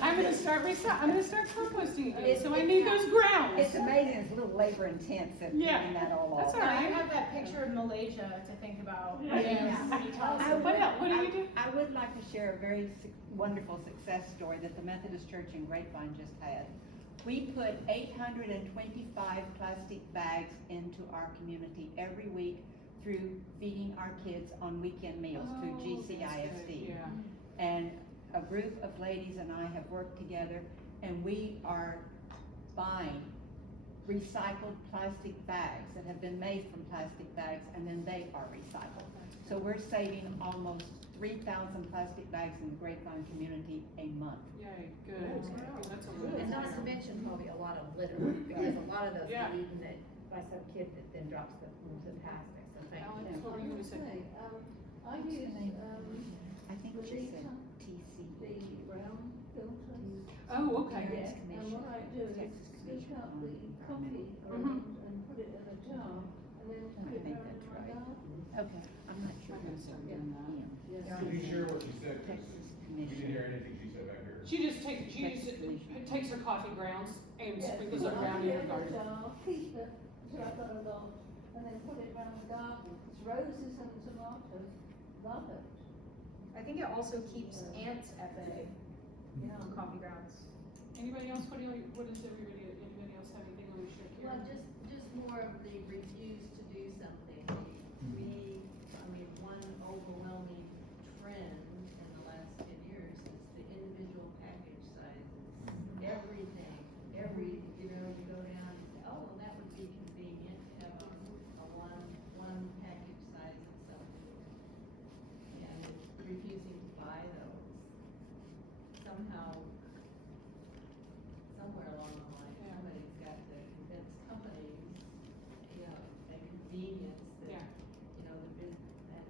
I'm going to start composting again, so I need those grounds. It's amazing, it's a little labor intensive getting that all off. That's all right. I have that picture of Malaysia to think about. Yeah. What do you do? I would like to share a very wonderful success story that the Methodist Church in Grapevine just had. We put 825 plastic bags into our community every week through feeding our kids on weekend meals through GCISD. Yeah. And a group of ladies and I have worked together, and we are buying recycled plastic bags that have been made from plastic bags, and then they are recycled. So we're saving almost 3,000 plastic bags in the Grapevine community a month. Yay, good. That's a really And not to good. mention probably a lot of litter, because a lot of those Yeah. get eaten by some kid that then drops the plastic, so thank you. Alex, what were you gonna say? I use, I think the she said recon- TC. the brown filters. Oh, okay. Yes. And what I do is Texas scoop Commission out on the coffee Mhm. and put it in a jar, and then put I it think around that's my right. garden. Okay, I'm not sure. I'm gonna start doing that. Yeah. Can you share what you said? 'Cause Texas we didn't Commission. hear anything she said back here. She takes her coffee grounds and Yes, sprinkles put it it around in her in a garden. jar, keep it till I've got a lot, and then put it around the garden. It's roses and tomatoes, love it. I think it also keeps ants at bay, on coffee grounds. Anybody else, what does anybody else have anything on their shirt here? Well, just more of the refuse to do something. One overwhelming trend in the last 10 years is the individual package sizes. Everything, you go down and say, oh, well, that would be convenient to have a one package size of something. And refusing to buy those. Somehow, somewhere along the line, Yeah. somebody's got to convince companies, the convenience that, Yeah. that,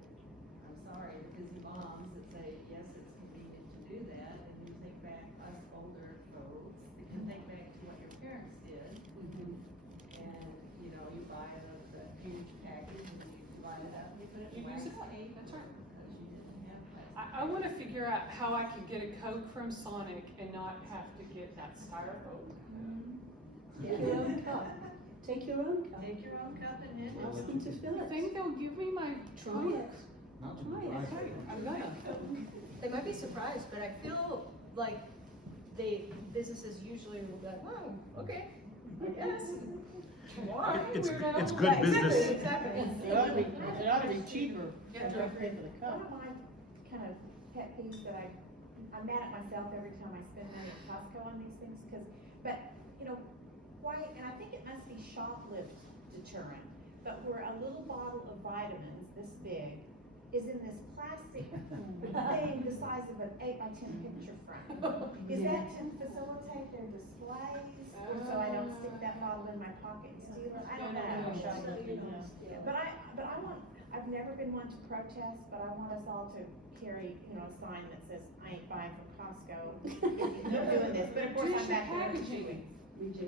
I'm sorry, the busy moms that say, yes, it's convenient to do that, and you think back, us older folks, you can think back to what your parents did, and, you buy the huge package, and you line it up, and you put it in You wax use it up, tape. that's right. Because you didn't have plastic. I wanna figure out how I can get a Coke from Sonic and not have to get that styrofoam. Take your own cup. Take your own cup. Take your own cup and hand it. Ask them to fill You it. think they'll give me my Try Coke? it. Try it. I'm gonna. They might be surprised, but I feel like businesses usually will be like, oh, okay, I guess. Why? It's Weirdo. good Yeah, business. Exactly. It ought to be cheaper to Yeah. have to pay for the One cup. of my kind of pet peeves that I'm mad at myself every time I spend money at Costco on these things, why, and I think it must be shoplift deterrent, but where a little bottle of vitamins this big is in this plastic thing the size of an 8x10 picture frame. Is that to facilitate their displays, or so I don't stick that bottle in my pocket and steal it? I don't know. But I've never been one to protest, but I want us all to carry, a sign that says, I ain't buying from Costco. They're doing this, but of course I'm Reduce your back there. packaging.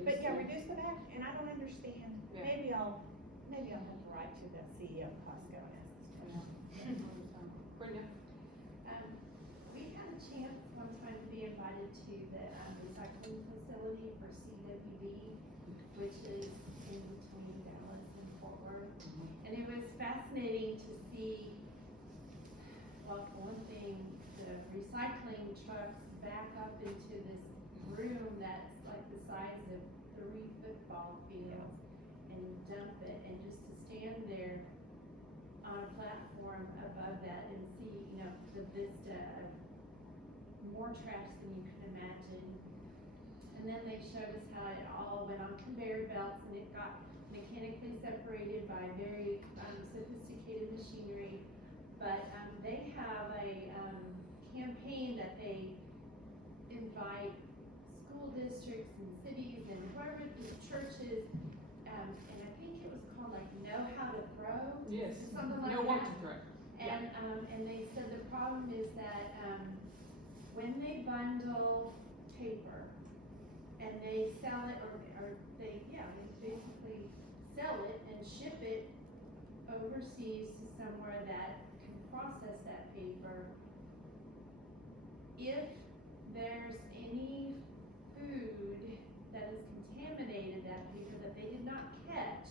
But yeah, reduce the pack, and I don't understand. Yeah. Maybe I'll have to write to the CEO of Costco and ask this question. Brenda? We had a chance one time to be invited to the recycling facility for CWD, which is in between Dallas and Fort Worth. And it was fascinating to see, well, for one thing, the recycling trucks back up into this room that's like the size of 3 football fields and dump it, and just to stand there on a platform above that and see, the vista of more trash than you could imagine. And then they showed us how it all went on conveyor belts, and it got mechanically separated by very sophisticated machinery. But they have a campaign that they invite school districts and cities and whoever the churches, and I think it was called like Know How to Throw. Yes. Something like No that. what to throw. And they said the problem is that, when they bundle paper and they sell it, or they basically sell it and ship it overseas to somewhere that can process that paper, if there's any food that is contaminated, that paper that they did not catch,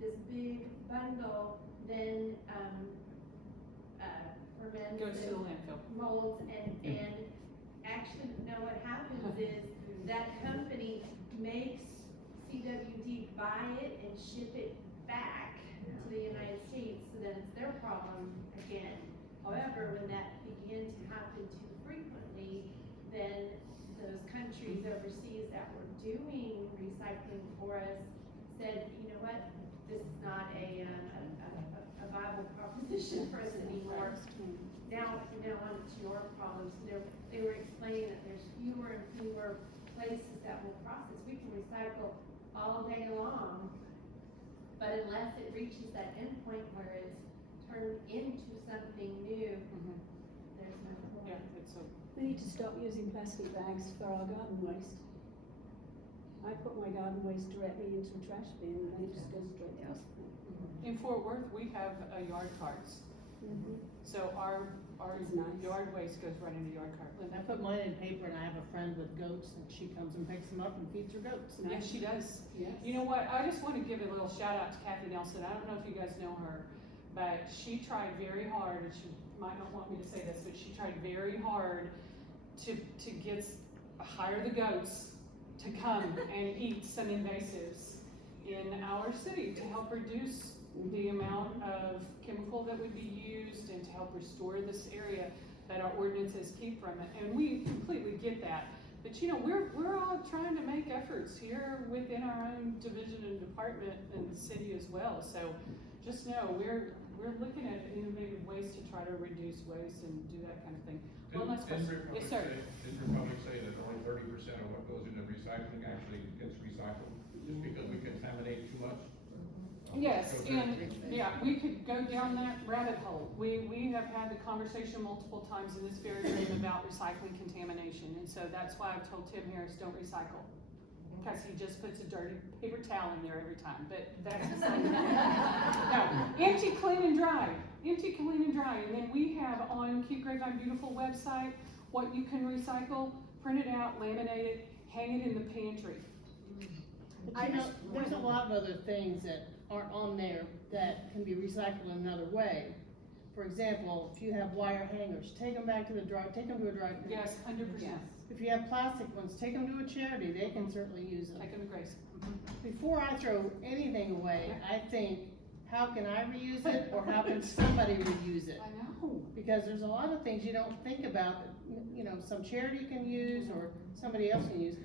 this big bundle then ferments Goes to the and landfill. molds, and actually, what happens is that company makes CWD buy it and ship it back to the United States, so that it's their problem again. However, when that began to happen too frequently, then those countries overseas that were doing recycling for us said, you know what, this is not a viable proposition for us anymore. Now on to your problems. They were explaining that there's fewer and fewer places that will process. We can recycle all day long, but unless it reaches that end point where it's turned into something new, there's no point. Yeah, it's so. We need to stop using plastic bags for our garden waste. I put my garden waste directly into a trash bin and then it just goes straight to the In Fort Worth, we have yard carts. So our That's nice. yard waste goes right into yard cart. I put mine in paper, and I have a friend with goats, and she comes and picks them up and feeds her goats. Yes, she does. Yes. You know what, I just want to give a little shout out to Kathy Nelson. I don't know if you guys know her, but she tried very hard, and she might not want me to say this, but she tried very hard to hire the goats to come and eat some invasives in our city to help reduce the amount of chemical that would be used and to help restore this area that our ordinances keep from it. And we completely get that. But you know, we're all trying to make efforts here within our own division and department and the city as well. So just know we're looking at innovative ways to try to reduce waste and do that kind of thing. One last question. Yes, sir. Didn't Republic say that only 30% of what goes into recycling actually gets recycled, just because we contaminate too much? Yes, and yeah, we could go down that rabbit hole. We have had the conversation multiple times in this very room about recycling contamination, and so that's why I've told Tim Harris, don't recycle. Because he just puts a dirty paper towel in there every time, but that's the same. No, empty, clean, and dry. Empty, clean, and dry. And then we have on Keep Grapevine Beautiful website what you can recycle, print it out, laminate it, hang it in the pantry. But you know, there's a lot of other things that aren't on there that can be recycled in another way. For example, if you have wire hangers, take them back to take them to a dry cleaner. Yes, 100%. If you have plastic ones, take them to a charity, they can certainly use them. Take them to Grace. Before I throw anything away, I think, how can I reuse it, or how can somebody reuse it? I know. Because there's a lot of things you don't think about that, you know, some charity can use, or somebody else can use.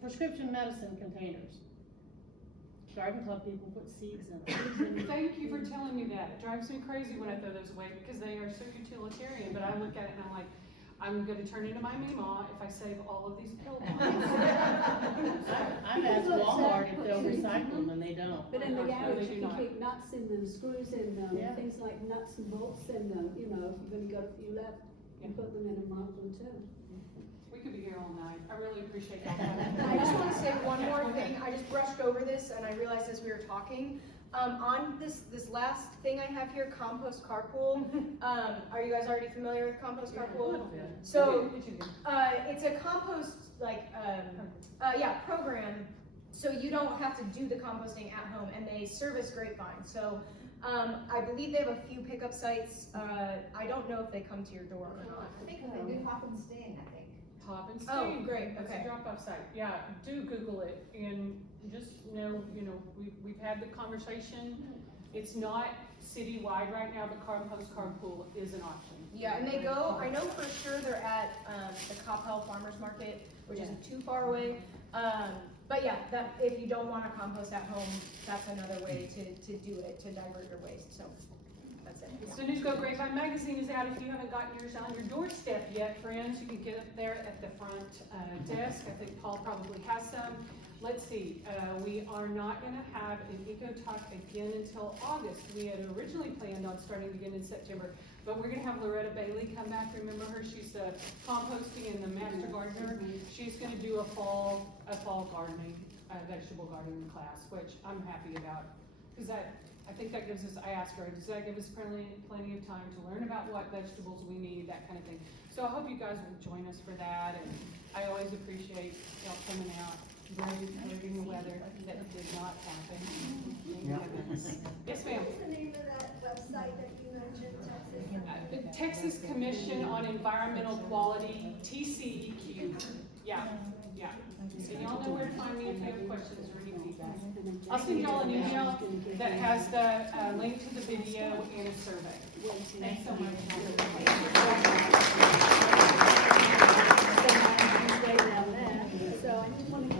Prescription medicine containers. Garden club people put seeds in them. Thank you for telling me that. It drives me crazy when I throw those away because they are so utilitarian, but I look at it and I'm like, I'm gonna turn into my Meemaw if I save all of these pill bottles. I've asked Walmart if they'll recycle them, and they don't. But in the garage, they you do can not. keep nuts in them, screws in them, Yeah. things like nuts and bolts in them, you know, if you've only got a few left, you put them in and mark them too. We could be here all night. I really appreciate that. I just want to say one more thing. I just brushed over this and I realized as we were talking, on this last thing I have here, compost carpool. Are you guys already familiar with compost carpool? So, it's a compost program. So you don't have to do the composting at home, and they service Grapevine. So, I believe they have a few pickup sites. I don't know if they come to your door or not. I think they do hop and sting, I think. Hop and Oh, Sting. great, That's okay. a drop-off site. Yeah, do Google it and just know, we've had the conversation. It's not citywide right now, but compost carpool is an option. Yeah, and they go, I know for sure they're at, the Coppell Farmers Market, which isn't too far away. But yeah, that, if you don't wanna compost at home, that's another way to do it, to divert your waste, so, that's it. It's the News Go Grapevine magazine is out. If you haven't gotten yours on your doorstep yet, friends, you can get it there at the front desk. I think Paul probably has some. Let's see, we are not gonna have an Eco Talk again until August. We had originally planned on starting again in September, but we're gonna have Loretta Bailey come back. Remember her? She's the composting and the master gardener. She's gonna do a fall gardening, vegetable gardening class, which I'm happy about. Because I think that gives us, I asked her, does that give us plenty of time to learn about what vegetables we need, that kind of thing. So I hope you guys will join us for that, and I always appreciate y'all coming out, braving the weather that did not happen. Thank goodness. Yes, ma'am. What's the name of that website that you mentioned, Texas? The Texas Commission on Environmental Quality, TCEQ. Yeah. So y'all know where to find me if you have questions or any feedback. that. And then I'll send y'all an Jackie email is gonna give that me has the link to the video and a survey. waiting. Thanks so much. So I just wanna